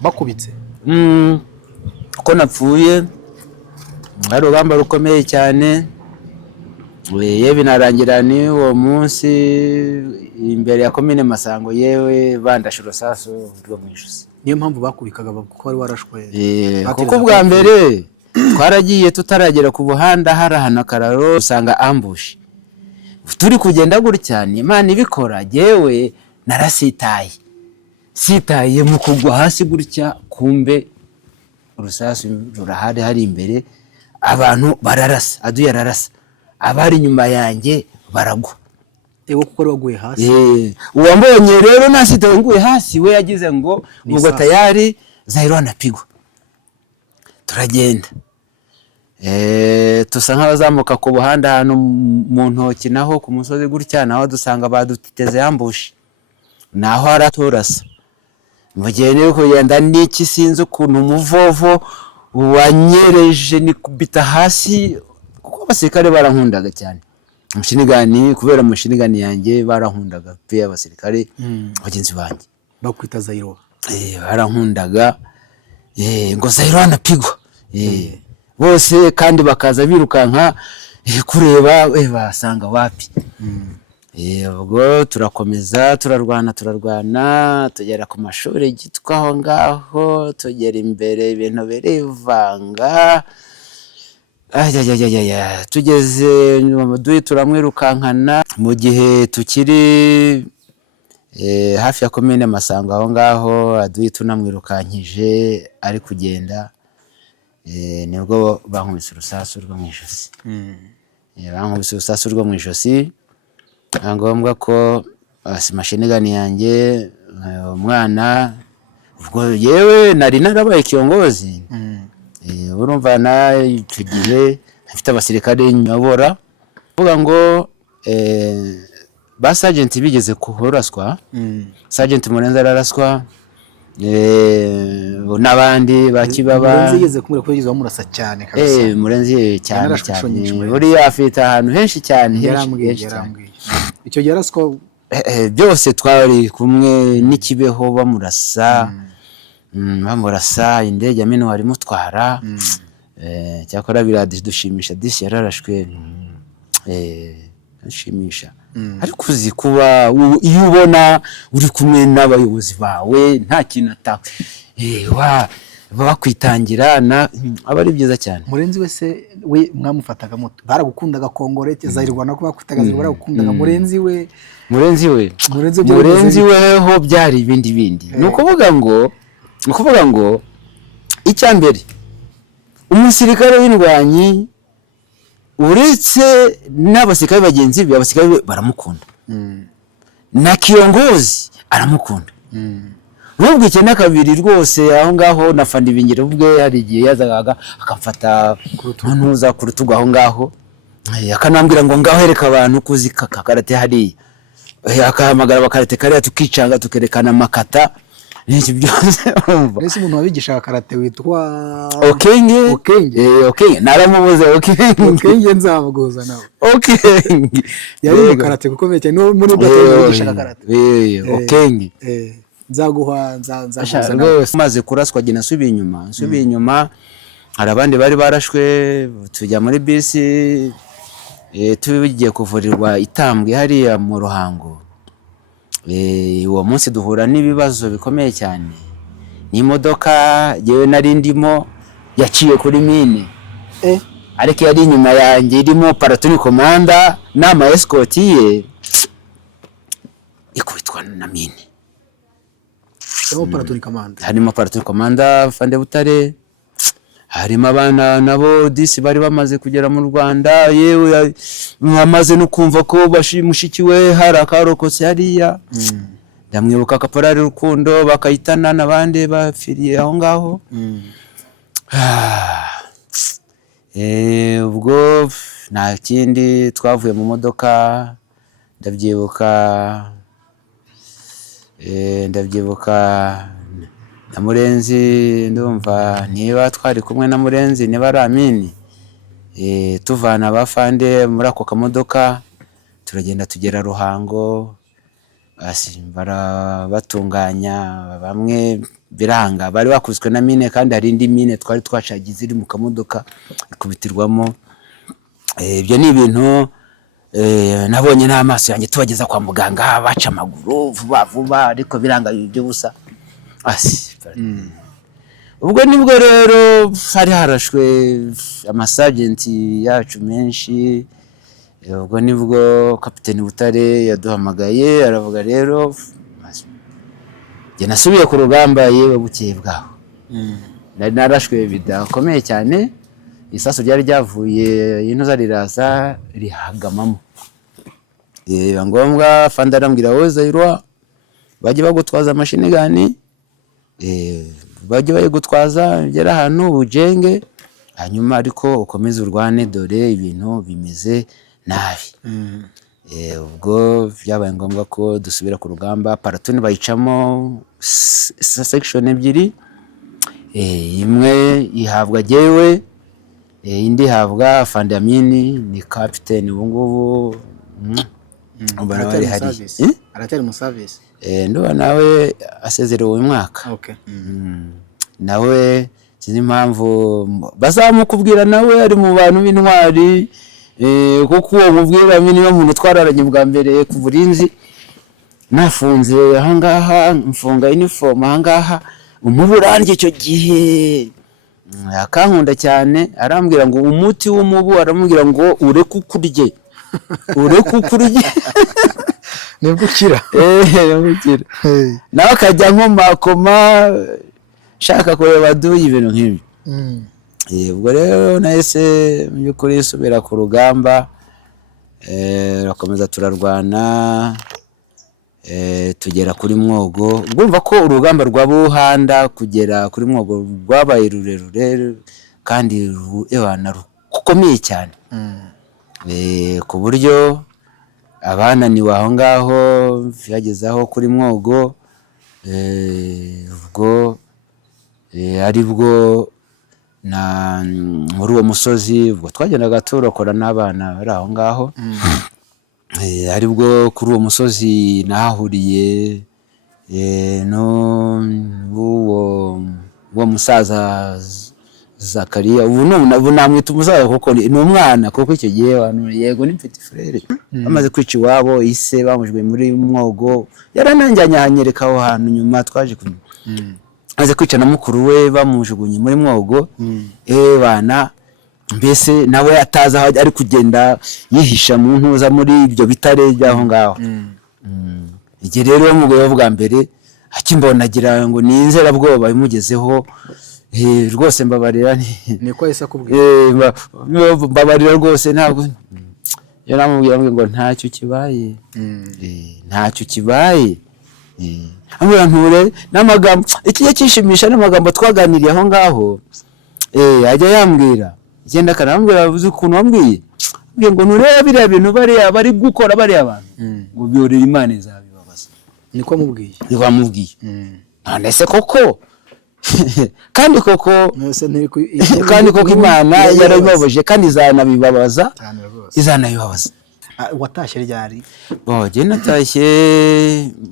bakubitse uko napfuye, ari urugamba rukomeye cyane, yewe narangira ni uwo munsi imbere ya komine Masango, yewe bandashe urusasu rwo mu ijosi. Niyo mpamvu bakubikaga kuko wari warashwe, kuko bwa mbere twaragiye tutaragera ku Buhanda, harahana kararo, usanga ambush, turi kugenda gutya, Imana ibikora, jewe narasitaye mu kugwa hasi gutya, kumbe urusasu rurahari hari imbere, abantu bararasa, aduye ararasa, abari inyuma yanjye baragwa. Ewe kuko waguye hasi, uwambonye rero nasitaye nguye hasi, we yagize ngo ubwo tayari Zairo anapigwa. Turagenda, tusa nk'abazamuka ku Buhanda hano mu ntoki, naho ku musozi gutya naho dusanga baduteze ambushi, naho araturasa. Mugende yo kugenda n'iki sinzi ukuntu umuvovo wanyereje nikubita hasi, kuko abasirikare barankundaga cyane. Mushinigani, kubera mushinigani yanjye barankundaga pe, abasirikare bagenzi banjye bakwita Zairo, barankundaga, ngo Zairo anapigwa, bose kandi bakaza birukanka kureba, basanga wapi. Ubwo turakomeza turarwana, tugera ku mashuri gitwa aho ngaho, tugera imbere ibintu birivanga, tugeze Aduyi turamwirukankana, mu gihe tukiri hafi ya komine Masango aho ngaho, Aduyi tunamwirukankije ari kugenda, nibwo bankubise urusasu rwo mu ijosi, ngombwa ko machine gun yanjye, umwana ubwo yewe nari narabaye kiongozi, urumva na icyo gihe afite abasirikare nyobora vuga ngo ba sergeant bigeze kuhoraswa sergeant Murenzi araraswa n'abandi bakibaba Murenzi yigeze kumwe ko yigeze bamurasa cyane kabisa Murenzi cyane buriya afite ahantu henshi cyane yarambwiye icyo gihe yaraswa byose twari kumwe n'ikibeho bamurasa indege amene wari mutwara cyakora biradushimisha disi yararashwe ashimisha ariko uzi kuba iyo ubona uri kumwe n'abayobozi bawe nta kintu bakwitangira aba ari byiza cyane. Murenzi wese we mwamufataga moto baragukundaga Kongorete Zairwana ko bakwitaga baragukundaga Murenzi we ho byari ibindi ni ukuvuga ngo icya mbere umusirikare w'indwanyi uretse n'abasirikare bagenzi be abasirikare baramukunda na kiongozi aramukunda nubwo icyenda kabiri rwose aho ngaho nafandi bingire ubwe hari igihe yazaga akamfata ntuza ku rutugu aho ngaho akanambwira ngo ngaho hereka abantu kuzi karate hariya akahamagara bakarate kariya tukicanga tukerekana makata n'iki byose urumva mbese umuntu wabigisha karate witwa Okenge naramubuze Okenge nzavugoza nawe yari karate gukomeye cyane muri battle yabigisha karate Okenge nzaguha maze kuraswa gina subiye inyuma hari abandi bari barashwe tujya muri bisi tubigiye kuvurirwa itambwe hariya mu Ruhango uwo munsi duhura n'ibibazo bikomeye cyane n'imodoka yewe nari ndimo yaciye kuri mine ariko yari inyuma yanjye irimo paratoni komanda n'ama escort ye ikubitwa na mine harimo paratoni komanda Fande Butare harimo abana nabo disi bari bamaze kugera mu Rwanda yewe bamaze no kumva ko bashimushikiwe hari akarokotse hariya ndamwibuka Kaporari Rukundo bakayitana nabande bafiriye aho ngaho ubwo nta kindi twavuye mu modoka ndabyibuka na Murenzi ndumva niba twari kumwe na Murenzi niba ari Amini tuvana abafande muri ako kamodoka turagenda tugera Ruhango batunganya bamwe biranga bari bakubiswe na mine kandi hari indi mine twari twacagize iri mu kamodoka ikubitirwamo ibyo ni ibintu nabonye n'amaso yanjye tubageza kwa muganga baca amaguru vuba ariko biranga ibyo busa ubwo nibwo rero hari harashwe amasagenti yacu menshi ubwo nibwo Kapiteni Butare yaduhamagaye aravuga rero jye nasubiye ku rugamba yewe bukeye bwaho narashwe bidakomeye cyane isaso ryari ryavuye intuza riraza rihagamamo biba ngombwa Fanda arambwira wowe Zairwa bajye bagutwaza mashini gani bajye bayigutwaza ngera ahantu ujenge hanyuma ariko ukomeze urwane dore ibintu bimeze nabi ubwo byabaye ngombwa ko dusubira ku rugamba paratoni bayicamo section ebyiri imwe ihabwa jewe indi habwa Fande Amini ni captain ubu ngubu aratari mu service ndoba nawe asezerewe uyu mwaka nawe sinzi impamvu bazamukubwira nawe ari mu bantu b'intwari kuko uwo mubwira niba umuntu twararanye bwa mbere ku Burinzi nafunze ahangaha mfunga uniform ahangaha umuburange icyo gihe akankunda cyane arambwira ngo umuti w'umubu aramubwira ngo ureke ukurye nibwo ukira nawe akajya nkomakoma shaka kureba duye ibintu nk'ibi ubwo rero nahise mu by'ukuri subira ku rugamba rakomeza turarwana tugera kuri Mwogo urumva ko urugamba rwa Buhanda kugera kuri Mwogo rwabaye rurerure kandi rukomeye cyane. Ku buryo abananiwe aho ngaho byagezaho kuri Mwogo, ubwo ari bwo muri uwo musozi ubwo twagendaga turokora n'abana bari aho ngaho, ari bwo kuri uwo musozi nahahuriye uwo musaza Zakariya. Ubu namwita umusaza kuko ni umwana, kuko icyo gihe yego ni petit frere bamaze kwica iwabo ise bamujwe muri Mwogo, yarananjyanye ahanyereka aho hantu. Nyuma twaje maze kwica na mukuru we bamujugunye muri Mwogo, bana mbese nawe atazi aho ari kugenda yihisha mu ntuza muri ibyo bitare by'aho ngaho. Igihe rero umugabo bwa mbere akimbona agira ngo ni inzerabwoba imugezeho, rwose mbabarira niko yahise akubwira. Mbabarira rwose, ntabwo yaramubwira ngo ntacyo kibaye, ntacyo kibaye. Ambwira nture n'amagambo, ikiye kishimisha n'amagambo twaganiriye aho ngaho, ajya yambwira genda kanambwira uzi ukuntu wambwiye, ngo ntureba biriya bintu bari gukora bariya abantu ngo byorera Imana izabibabaza. Niko mubwiye? Niko amubwiye. Nese koko kandi koko Imana yarabibabaje kandi izanabibabaza, Watashye ryari? Jye natashye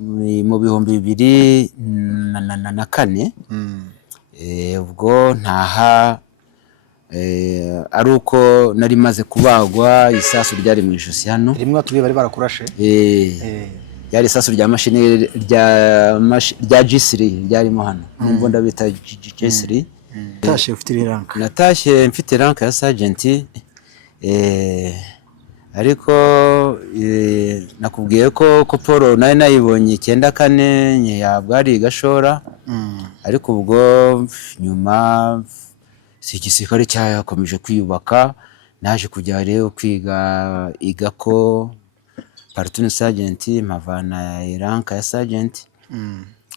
mu 2004. Ubwo ntaha ari uko nari maze kubagwa, isasu ryari mu ijosi hano. Rimwe turi bari barakurashe? Yari isasu rya mashini rya G3 ryarimo hano. Nimba ndabita G3. Natashye ufite rank? Natashye mfite rank ya sergeant. Ariko nakubwiye ko Paul nayo nayibonye 94 yabwari Gashora. Ariko ubwo nyuma igisirikare cyakomeje kwiyubaka, naje kujya rero kwiga igako platoon sergeant, mpavana rank ya sergeant.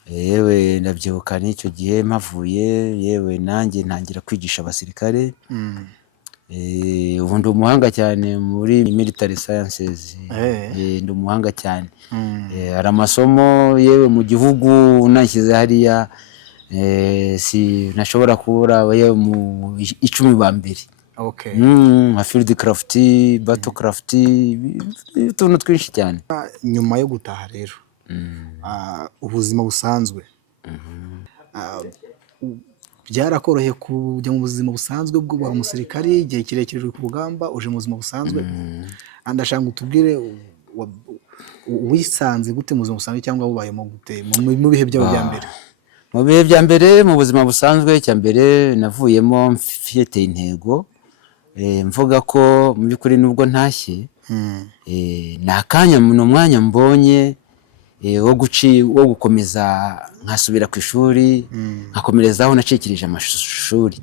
Yewe ndabyibuka n'icyo gihe mpavuye, yewe nanjye ntangira kwigisha abasirikare. Ubu ndi umuhanga cyane muri military sciences. Ndi umuhanga cyane. Hari amasomo yewe mu gihugu nashyize hariya si nashobora kubura mu 10 ba mbere. Nka field craft, battle craft, utuntu twinshi cyane. Nyuma yo gutaha rero ubuzima busanzwe, byarakoroheye kujya mu buzima busanzwe bwo kuba umusirikari igihe kirekire ku rugamba, uje mu buzima busanzwe. Ndashaka utubwire wisanze gute mu buzima busanzwe, cyangwa ubayemo gute mu bihe byawe bya mbere? Mu bihe bya mbere mu buzima busanzwe, cya mbere navuyemo mfite intego, mvuga ko mu by'ukuri nubwo ntashye, nakanya mu mwanya mbonye wo gukomeza nkasubira ku ishuri, nkakomereza aho nacikirije amashuri.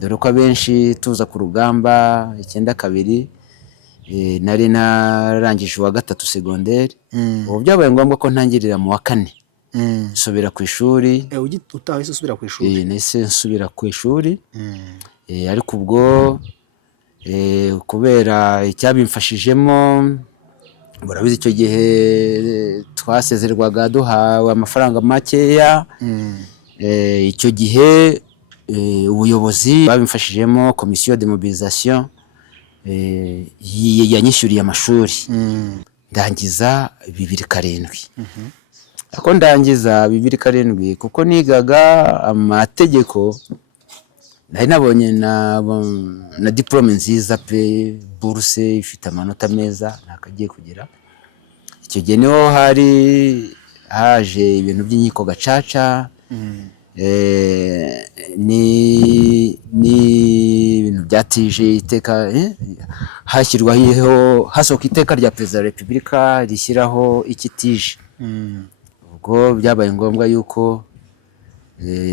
Dore ko abenshi tuza ku rugamba 92, nari narangije wa 3 secondaire. Ubu byabaye ngombwa ko ntangirira mu wa 4 subira ku ishuri. Utahise usubira ku ishuri? Nahise nsubira ku ishuri. Ariko ubwo kubera icyabimfashijemo, burabizi icyo gihe twasezerwaga duhawe amafaranga makeya. Icyo gihe ubuyobozi babimfashijemo, komisiyo de mobilisation yanyishyuriye amashuri. Ndangiza 2007. Ako ndangiza 2007 kuko nigaga amategeko, nari nabonye na diplome nziza pe, bourse ifite amanota meza nakagiye kugira. Icyo gihe niho haje ibintu by'inkiko gacaca. Ni ibintu byatije iteka, hasohoka iteka rya Perezida wa Repubulika rishyiraho ikitije. Ubwo byabaye ngombwa yuko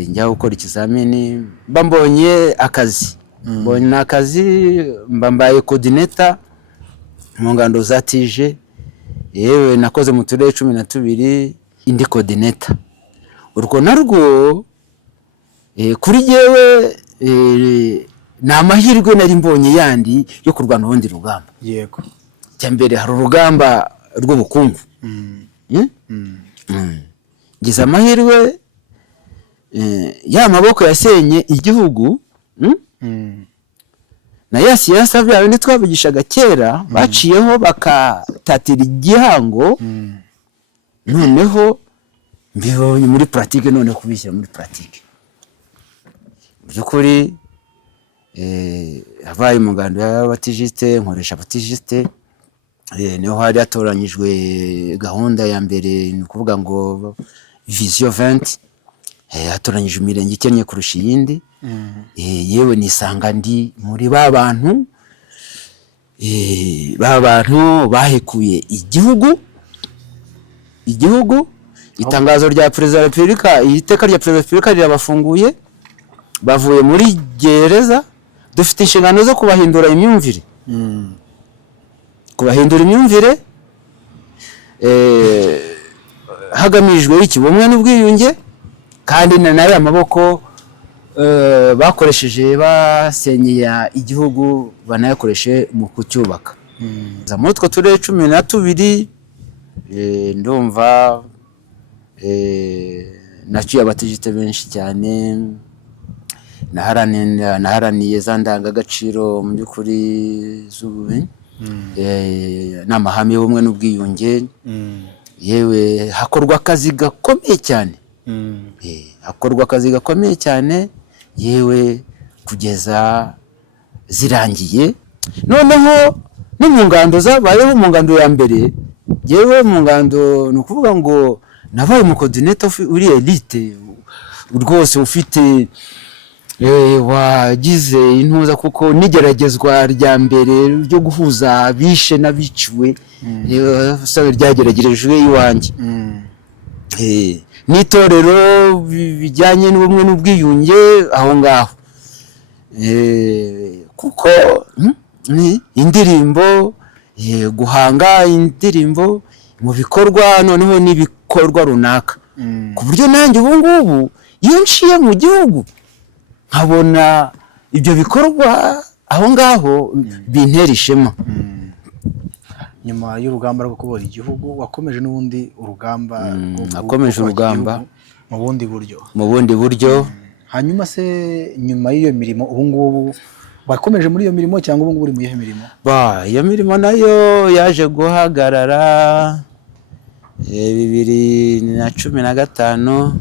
njya gukora ikizamini, mbonye akazi. Mbonye akazi, mbaye coordinator mu ngando zatije. Yewe nakoze mu turere 12 indi coordinator. Urwo narwo kuri jewe ni amahirwe nari mbonye yandi yo kurwana ubundi rugamba. yego. Cyambere hari urugamba rw'ubukungu. Ngize amahirwe ya maboko yasenye igihugu na ya siyansa byawe ntitwabigishaga kera baciyeho bakatatira igihango noneho mbibonye muri pratique none kubishyira muri pratique byukuri habaye umuganda y'abatijiste nkoresha abatijiste niho hari yatoranyijwe gahunda ya mbere ni ukuvuga ngo vision 20 hatoranyije imirenge ikennye kurusha iyindi yewe nisanga ndi muri ba bantu bahekuye igihugu itangazo rya Perezida wa Repubulika iteka rya Perezida wa Repubulika rirabafunguye bavuye muri gereza dufite inshingano zo kubahindura imyumvire hagamijwe iki bumwe n'ubwiyunge kandi nayo amaboko bakoresheje basenyeye igihugu banayakoreshe mu kucyubaka. Muri utwo turere 12 ndumva naciye abatijite benshi cyane naharaniye za ndangagaciro mu by'ukuri z'ubumenyi n'amahame y'ubumwe n'ubwiyunge yewe hakorwa akazi gakomeye cyane yewe kugeza zirangiye noneho no mu ngando zabayeho mu ngando ya mbere yewe mu ngando ni ukuvuga ngo nabaye mu coordinator uri elite rwose ufite wagize intuza kuko nigeragezwa rya mbere ryo guhuza bishe n'abiciwe sabe ryageragerejwe iwanjye n'itorero bijyanye n'ubumwe n'ubwiyunge aho ngaho kuko ni indirimbo guhanga indirimbo mu bikorwa noneho n'ibikorwa runaka ku buryo nanjye ubu ngubu iyo nciye mu gihugu nkabona ibyo bikorwa aho ngaho bintera ishema. Nyuma y'urugamba rwo kubora igihugu wakomeje n'ubundi urugamba mu bundi buryo hanyuma se nyuma y'iyo mirimo ubu ngubu wakomeje muri iyo mirimo cyangwa ubu ngubu uri mu yihe mirimo? Iyo mirimo nayo yaje guhagarara 2015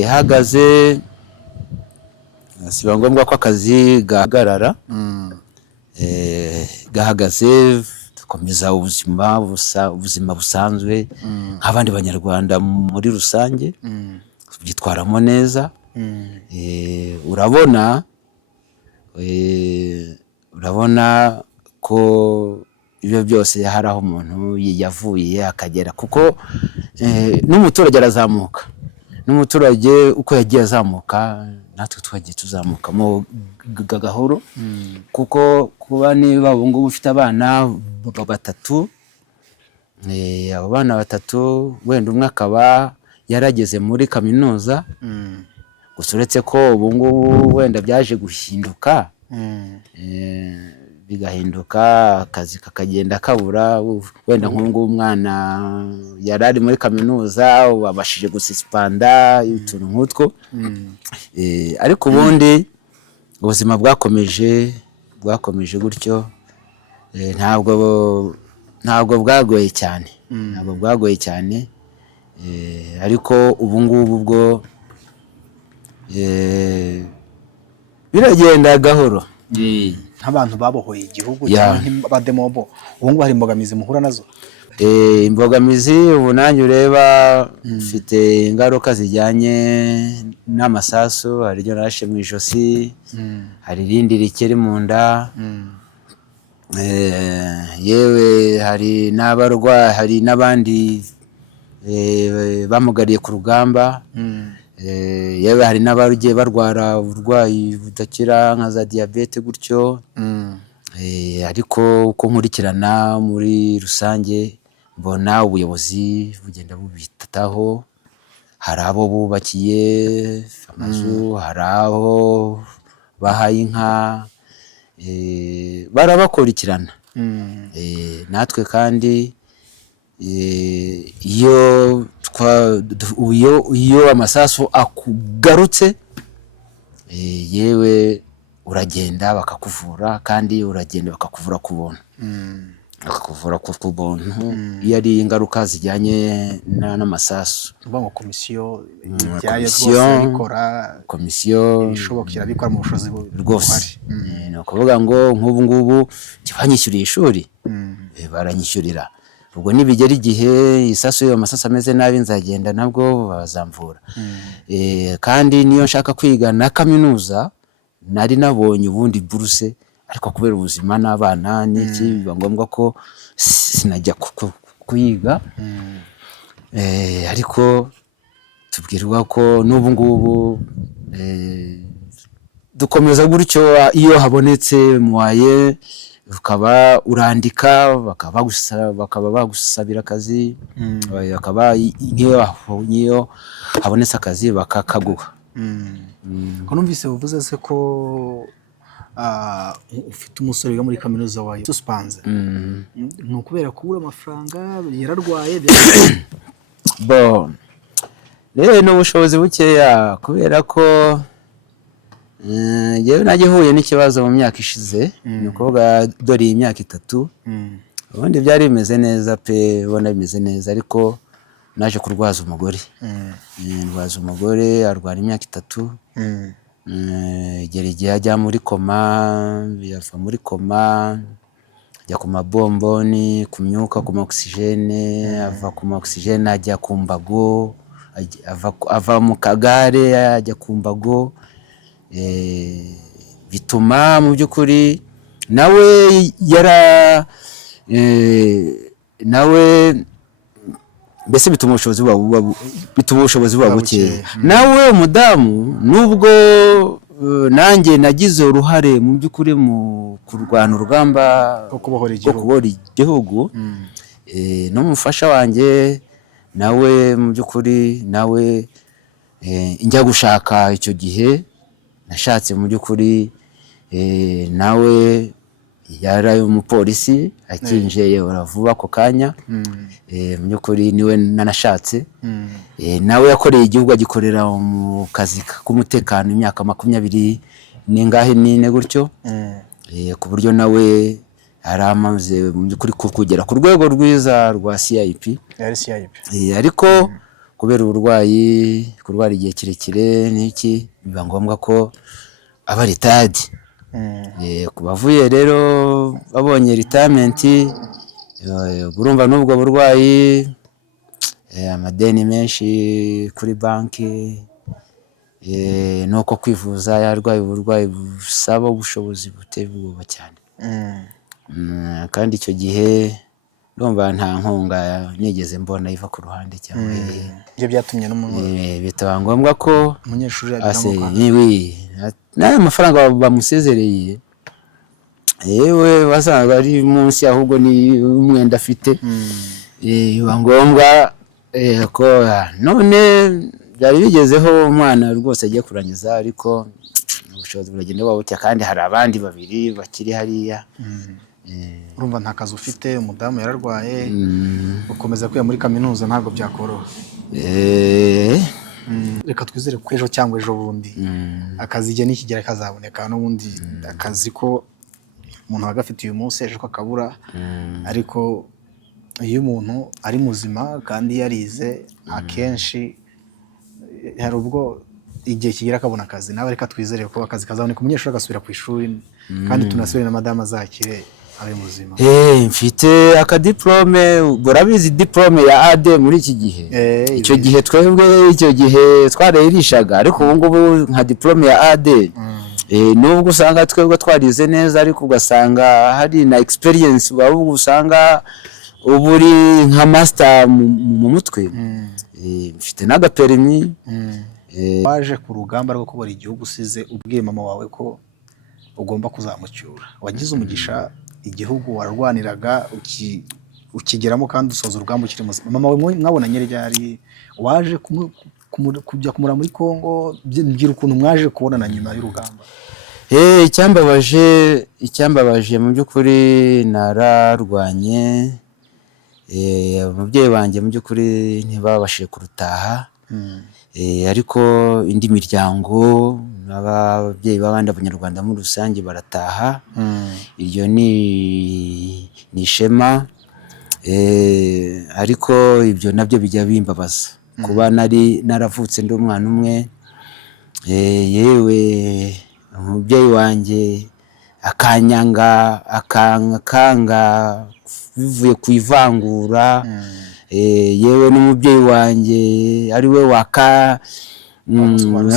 ihagaze siba ngombwa ko akazi gahagarara gahagaze dukomeza ubuzima busanzwe nk'abandi banyarwanda muri rusange byitwaramo neza. urabona ko ibyo byose hari aho umuntu yavuye akagera kuko n'umuturage arazamuka n'umuturage uko yagiye azamuka natwe twagiye tuzamukamo gahoro kuko kuba niba ubu ngubu ufite abana batatu abo bana batatu wenda umwe akaba yarageze muri kaminuza gusa uretse ko ubu ngubu wenda byaje guhinduka bigahinduka akazi kakagenda kabura wenda nk'ubu umwana yari ari muri kaminuza wabashije gusispanda utuntu nk'utwo ariko ubundi ubuzima bwakomeje gutyo ntabwo bwagoye cyane ariko ubu ngubu bwo biragenda gahoro. Nk'abantu babohoye igihugu cyangwa abademobo ubu ngubu hari imbogamizi muhura nazo? Imbogamizi ubu nanjye ureba mfite ingaruka zijyanye n'amasasu, hari iryo narashe mu ijosi, hari irindi rikeri mu nda, yewe hari n'abarwayi, hari n'abandi bamugariye ku rugamba, yewe hari n'abagiye barwara uburwayi budakira nka za diyabete gutyo. Ariko uko nkurikirana muri rusange mbona ubuyobozi bugenda bubitaho, hari abo bubakiye amazu, hari abo bahaye inka, barabakurikirana. Natwe kandi iyo amasasu akugarutse, yewe uragenda bakakuvura, kandi uragenda bakakuvura ku buntu. Bakakuvura ku buntu iyo ari ingaruka zijyanye n'amasasu. Komisiyo ishobokera bikora mu bushobozi rwose. Ni ukuvuga ngo nk'ubu ngubu banyishyuriye ishuri, baranyishyurira. Ubwo nibigera igihe amasasu ameze nabi, nzagenda nabwo bazamvura. Kandi niyo nshaka kwiga na kaminuza, nari nabonye ubundi buruse, ariko kubera ubuzima n'abana n'iki biba ngombwa ko sinajya kuyiga. Ariko tubwirwa ko n'ubu ngubu dukomeza gutyo, iyo habonetse muwaye ukaba urandika, bakaba bagusabira akazi, bakaba nk'iyo habonetse akazi bakakaguha. Ko numvise uvuze se ko ufite umusore wiga muri kaminuza wayo suspense, ni ukubera kubura amafaranga, yararwaye? Rero ni ubushobozi bukeya, kubera ko yewe nagihuye n'ikibazo mu myaka ishize. Ni ukuvuga dore iyi myaka 3, ubundi byari bimeze neza pe, ubona bimeze neza, ariko naje kurwaza umugore. Ndwaza umugore, arwara imyaka 3. Igera igihe ajya muri koma, yava muri koma ajya ku mabomboni, ku myuka, ku oxygene, ava ku oxygene ajya ku mbago, ava mu kagare ajya ku mbago. Bituma mu by'ukuri mbese bituma ubushobozi buba buke. Nawe umudamu, nubwo nanjye nagize uruhare mu by'ukuri mu kurwana urugamba rwo kubohora igihugu, n'umufasha wanjye nawe mu by'ukuri nawe njya gushaka icyo gihe nashatse mu by'ukuri nawe yari umupolisi akinjeye vuba ako kanya. Mu by'ukuri niwe nanashatse. Nawe yakoreye igihugu, agikorera mu kazi k'umutekano imyaka 24 gutyo, ku buryo nawe yari amaze mu by'ukuri kugera ku rwego rwiza rwa CIP. Ariko kubera uburwayi, kurwara igihe kirekire n'iki, biba ngombwa ko aba retired. Kubavuye rero babonye retirement, urumva n'ubwo burwayi, amadeni menshi kuri banki, nuko kwivuza yarwaye uburwayi busaba ubushobozi buteye ubwoba cyane. Kandi icyo gihe ndumva nta nkunga nigeze mbona iva ku ruhande cyangwa ibyo byatumye bitaba ngombwa ko umunyeshuri n'ayo mafaranga bamusezereye, yewe wasanga ari munsi, ahubwo ni umwenda afite. Biba ngombwa ko none byari bigezeho umwana rwose agiye kurangiza, ariko ubushobozi buragenda buba, kandi hari abandi 2 bakiri hariya. Urumva nta kazi ufite, umudamu yararwaye, ukomeza kwiga muri kaminuza, ntabwo byakoroha. Reka twizere ko ejo cyangwa ejo bundi akazi igihe nikigera kazaboneka. N'ubundi akazi ko umuntu agafite uyu munsi, ejo kakabura. Ariko iyo umuntu ari muzima kandi yarize, akenshi hari ubwo igihe kigera akabona akazi. Nawe reka twizere ko akazi kazaboneka, umunyeshuri agasubira ku ishuri, kandi tunasubire na madame azakire abe muzima. Mfite akadiplome, urabizi diplome ya AD muri iki gihe. Icyo gihe twebwe icyo gihe twarayirishaga, ariko ubu ngubu nka diplome ya AD, nubwo usanga twebwe twarize neza, ariko ugasanga hari na experience, ahubwo usanga uburi nka master mu mutwe. Mfite n'agaperimi. Waje ku rugamba rwo kubora igihugu, usize ubwiye mama wawe ko ugomba kuzamucyura. Wagize umugisha, igihugu warwaniraga ukigeramo kandi usoza urugamba ukiri muzima. Mama wawe mwabonanye ryari? Waje kujya kumura muri Kongo? Mbwira ukuntu mwaje kubonana nyuma y'urugamba. icyambabaje mu by'ukuri nararwanye, umubyeyi wanjye mu by'ukuri ntibabashije kurutaha, ariko indi miryango n'ababyeyi b'abandi abanyarwanda muri rusange barataha. Iryo ni ishema, ariko ibyo nabyo bijya bimbabaza kuba naravutse ndi umwana umwe, yewe umubyeyi wanjye akanyanga akanga bivuye ku ivangura, yewe n'umubyeyi wanjye ari we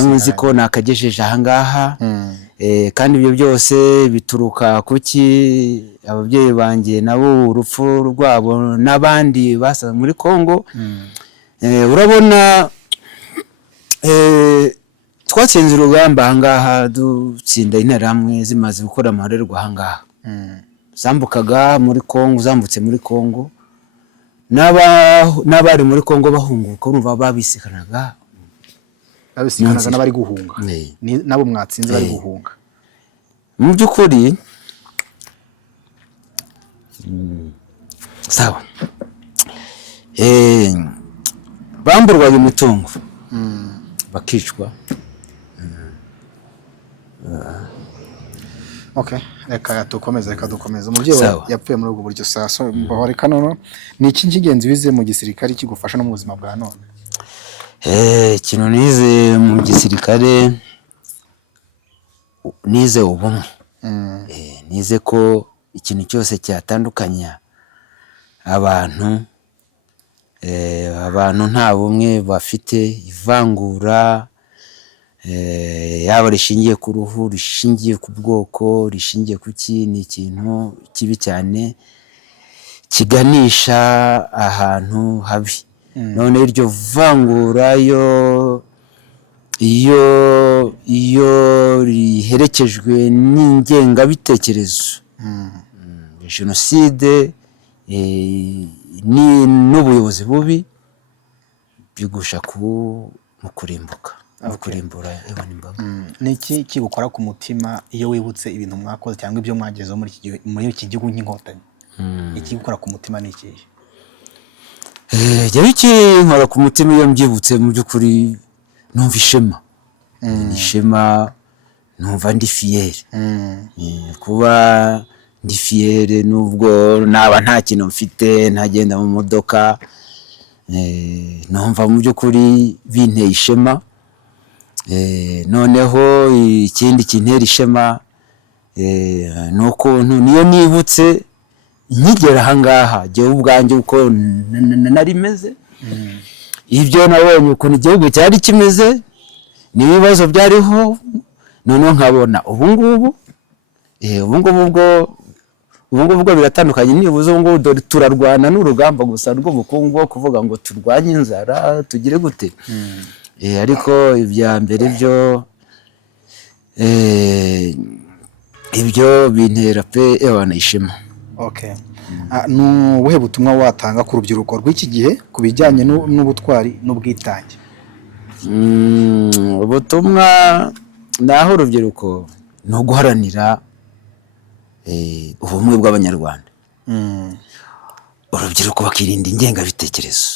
muzi ko nakagejeje ahangaha. Kandi ibyo byose bituruka kuki ababyeyi banjye nabo urupfu rwabo n'abandi basaga muri Kongo. Urabona twatsinze urugamba ahangaha, dutsinda interahamwe zimaze gukora amarorerwa ahangaha, zambukaga muri Kongo, zambutse muri Kongo, n'abari muri Kongo bahunguka, urumva babisikanaga n'abari guhunga, nabo mwatsinze bari guhunga. Mu by'ukuri sawa, bamburwaga imitungo bakicwa. Okay, reka dukomeze. Umubyeyi yapfuye muri ubwo buryo. Sasa reka none ni iki cy'ingenzi wize mu gisirikare kigufasha no mu buzima bwa none? Ikintu nize mu gisirikare, nize ubumwe. Nize ko ikintu cyose cyatandukanya abantu nta bumwe bafite, ivangura yaba rishingiye ku ruhu, rishingiye ku bwoko, rishingiye ku ni ikintu kibi cyane kiganisha ahantu habi. None iryo vangura iyo riherekejwe n'ingengabitekerezo, jenoside n'ubuyobozi bubi bigusha mu kurimbuka, kurimbura imbaga. Ni iki kigukora ku mutima iyo wibutse ibintu mwakoze cyangwa ibyo mwagezeho muri iki gihugu nk'inkotanyi? Ikigukora ku mutima ni ikihe? Jyewe ikinkora ku mutima iyo mbyibutse, mu by'ukuri numva ishema. Ishema, numva ndi fiyere. Kuba ndi fiyere nubwo naba nta kintu mfite, ntagenda mu modoka, numva mu by'ukuri binteye ishema. Noneho ikindi kintera ishema ni ukuntu niyo nibutse nkigera ahangaha jyewe ubwanjye uko nari meze, ibyo nabonye ukuntu igihugu cyari kimeze n'ibibazo byariho, noneho nkabona ubungubu bwo biratandukanye. Nibuze ubungubu dore turarwana n'urugamba gusa rw'ubukungu wo kuvuga ngo turwanye inzara tugire gute, ariko ibya mbere ibyo bintera pe ishema. Okay. Ni ubuhe butumwa watanga ku rubyiruko rw'iki gihe ku bijyanye n'ubutwari n'ubwitange? Ubutumwa naho urubyiruko ni uguharanira ubumwe bw'abanyarwanda. Urubyiruko bakirinda ingengabitekerezo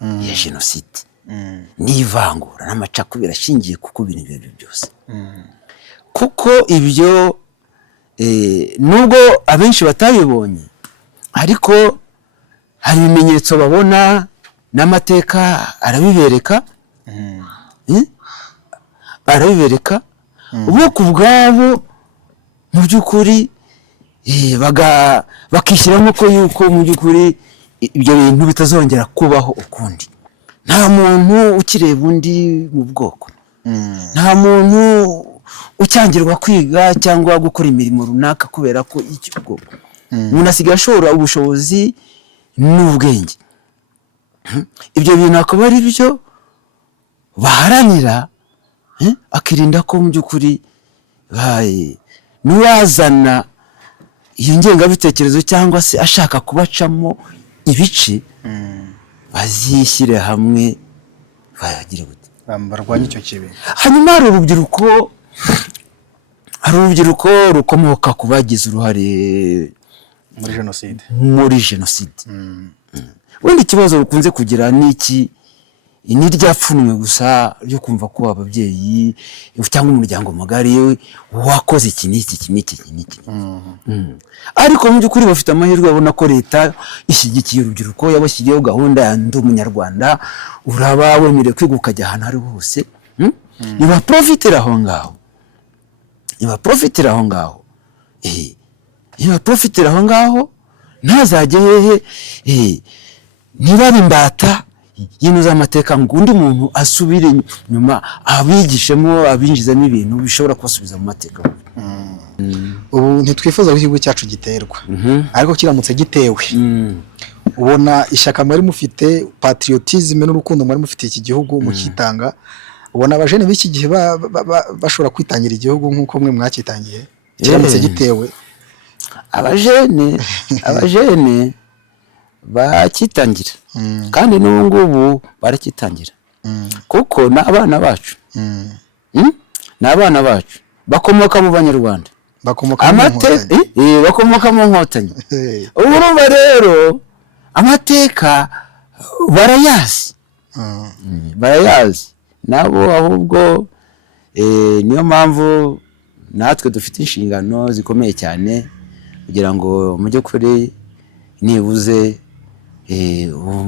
ya jenoside n'ivangura n'amacakubiri ashingiye ku bintu ibyo byose, kuko ibyo nubwo abenshi batabibonye, ariko hari ibimenyetso babona n'amateka arabibereka. Ubu ku bwabo mu by'ukuri bakishyiramo ko yuko mu by'ukuri ibyo bintu bitazongera kubaho ukundi. Nta muntu ukireba undi mu bwoko, nta muntu ucyangirwa kwiga cyangwa gukora imirimo runaka kubera ko icyo bwoko. Umuntu asigaye ashobora ubushobozi n'ubwenge. Ibyo bintu akaba ari byo baharanira, akirinda ko mu by'ukuri n'uwazana iyo ngengabitekerezo cyangwa se ashaka kubacamo ibice, bazishyire hamwe bagira gute, barwanye icyo kibi. Hanyuma hari urubyiruko hari urubyiruko rukomoka ku bagize uruhare muri jenoside. Wenda ikibazo rukunze kugira n'iki, ni rya pfunwe gusa ryo kumva ko ababyeyi cyangwa umuryango mugari wakoze iki n'iki. Ariko mu by'ukuri bafite amahirwe, babona ko leta ishyigikiye urubyiruko, yabashyiriyeho gahunda ya Ndi Umunyarwanda, uraba wemerewe kwiga ukajya ahantu ari hose. Nibaprofitira aho ngaho, nibaprofitira aho ngaho, ntazajye hehe niba imbata y'ino z'amateka ngo undi muntu asubire nyuma abigishemo, abinjizamo ibintu bishobora kubasubiza mu mateka. Ubu ntitwifuza ko igihugu cyacu giterwa, ariko kiramutse gitewe, ubona ishyaka mwari mufite, patriotisme n'urukundo mwari mufite iki gihugu mukitanga, ubona abajene b'iki gihe bashobora kwitangira igihugu nk'uko mwe mwakitangiye kiramutse gitewe? Abajene bakitangira, kandi n'ubu ngubu barakitangira, kuko n'abana bacu bakomoka mu Banyarwanda, bakomoka mu Nkotanyi. Urumva rero amateka barayazi nabo, ahubwo niyo mpamvu natwe dufite inshingano zikomeye cyane kugira ngo mu by'ukuri nibuze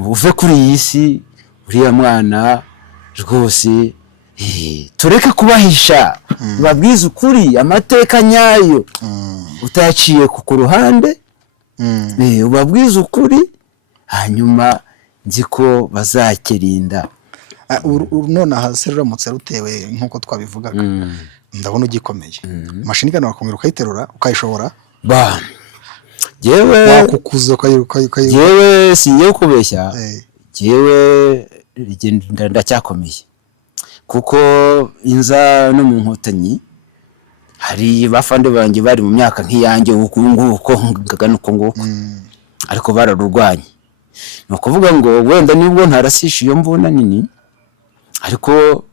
uve kuri iyi si, uriya mwana rwose tureke kubahisha, babwize ukuri, amateka nyayo utayaciye ku ruhande, ubabwize ukuri, hanyuma nzi ko bazakirinda. None aha se ruramutse rutewe nk'uko twabivugaga, ndabona ugikomeye, mashini igana wakongera ukayiterura ukayishobora. Jewe singiye kubeshya, jewe ndacyakomeye, kuko inza no mu Nkotanyi hari bafande banjye bari mu myaka nk'iyanjye uko nguko, ariko bararurwanye. Ni ukuvuga ngo wenda nibwo ntarasisha iyo mbunda nini, ariko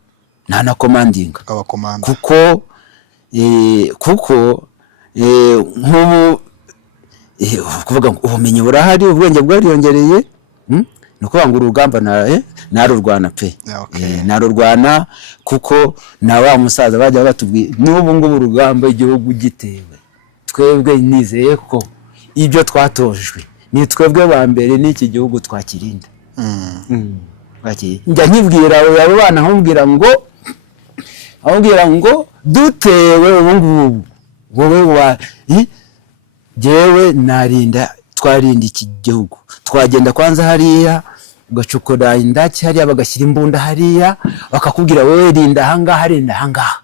nta na komandinga, kuko nk'ubu kuvuga ngo ubumenyi burahari, ubwenge bwariyongereye, ni ukuvuga ngo urugamba narurwana pe, narurwana, kuko na wa musaza bajya batubwira n'ubu ngubu urugamba igihugu gitewe, twebwe nizeye ko ibyo twatojwe ni twebwe ba mbere n'iki gihugu twakirinda. Njya nkibwira abo bana, nkubwira ngo dutewe ubu ngubu wowe jewe twarinda iki gihugu, twagenda kwanza hariya ugacukura indaki hariya, bagashyira imbunda hariya, bakakubwira wowe rinda ahangaha,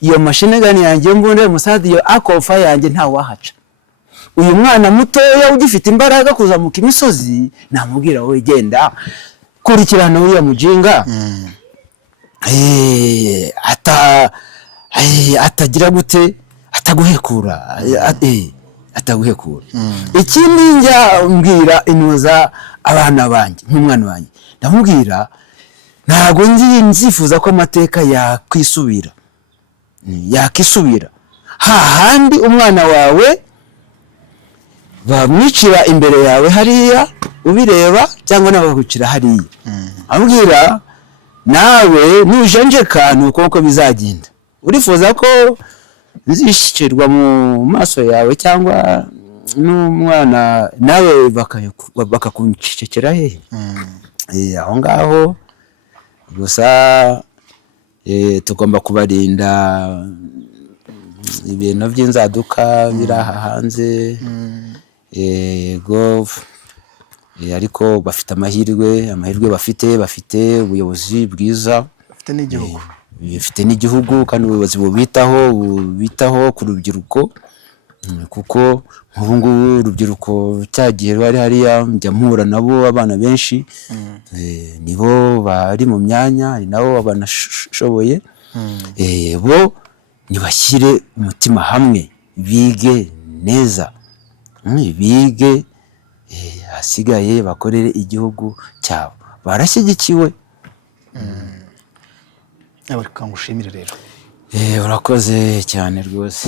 iyo mashine gani yanjye mbunda musaza, iyo akofa yanjye nta wahaca. Uyu mwana mutoya ugifite imbaraga kuzamuka imisozi, namubwira wowe genda kurikirana uriya mujinga, atagira gute, ataguhekura. Ikindi njya mbwira inuza abana banjye, nk'umwana wanjye ndamubwira, ntago nzifuza ko amateka yakisubira hahandi umwana wawe bamwicira imbere yawe hariya ubireba, cyangwa nawe bakicira hariya. Ambwira nawe nujenjeka nuko bizagenda, urifuza ko bizishirwa mu maso yawe cyangwa n'umwana nawe bakakuncecekera hehe? Aho ngaho gusa tugomba kubarinda ibintu by'inzaduka biri aha hanze, ariko bafite amahirwe bafite ubuyobozi bwiza, bifite n'igihugu, kandi ubuyobozi bubitaho ku rubyiruko, kuko nk'ubu ngubu urubyiruko cyagiye rwari hariya, njya mpura nabo, abana benshi nibo bari mu myanya, ni nabo banashoboye, bo nibashyire umutima hamwe, bige neza, bige, hasigaye bakorere igihugu cyabo, barashyigikiwe. Reka ngushimire rero. urakoze cyane rwose.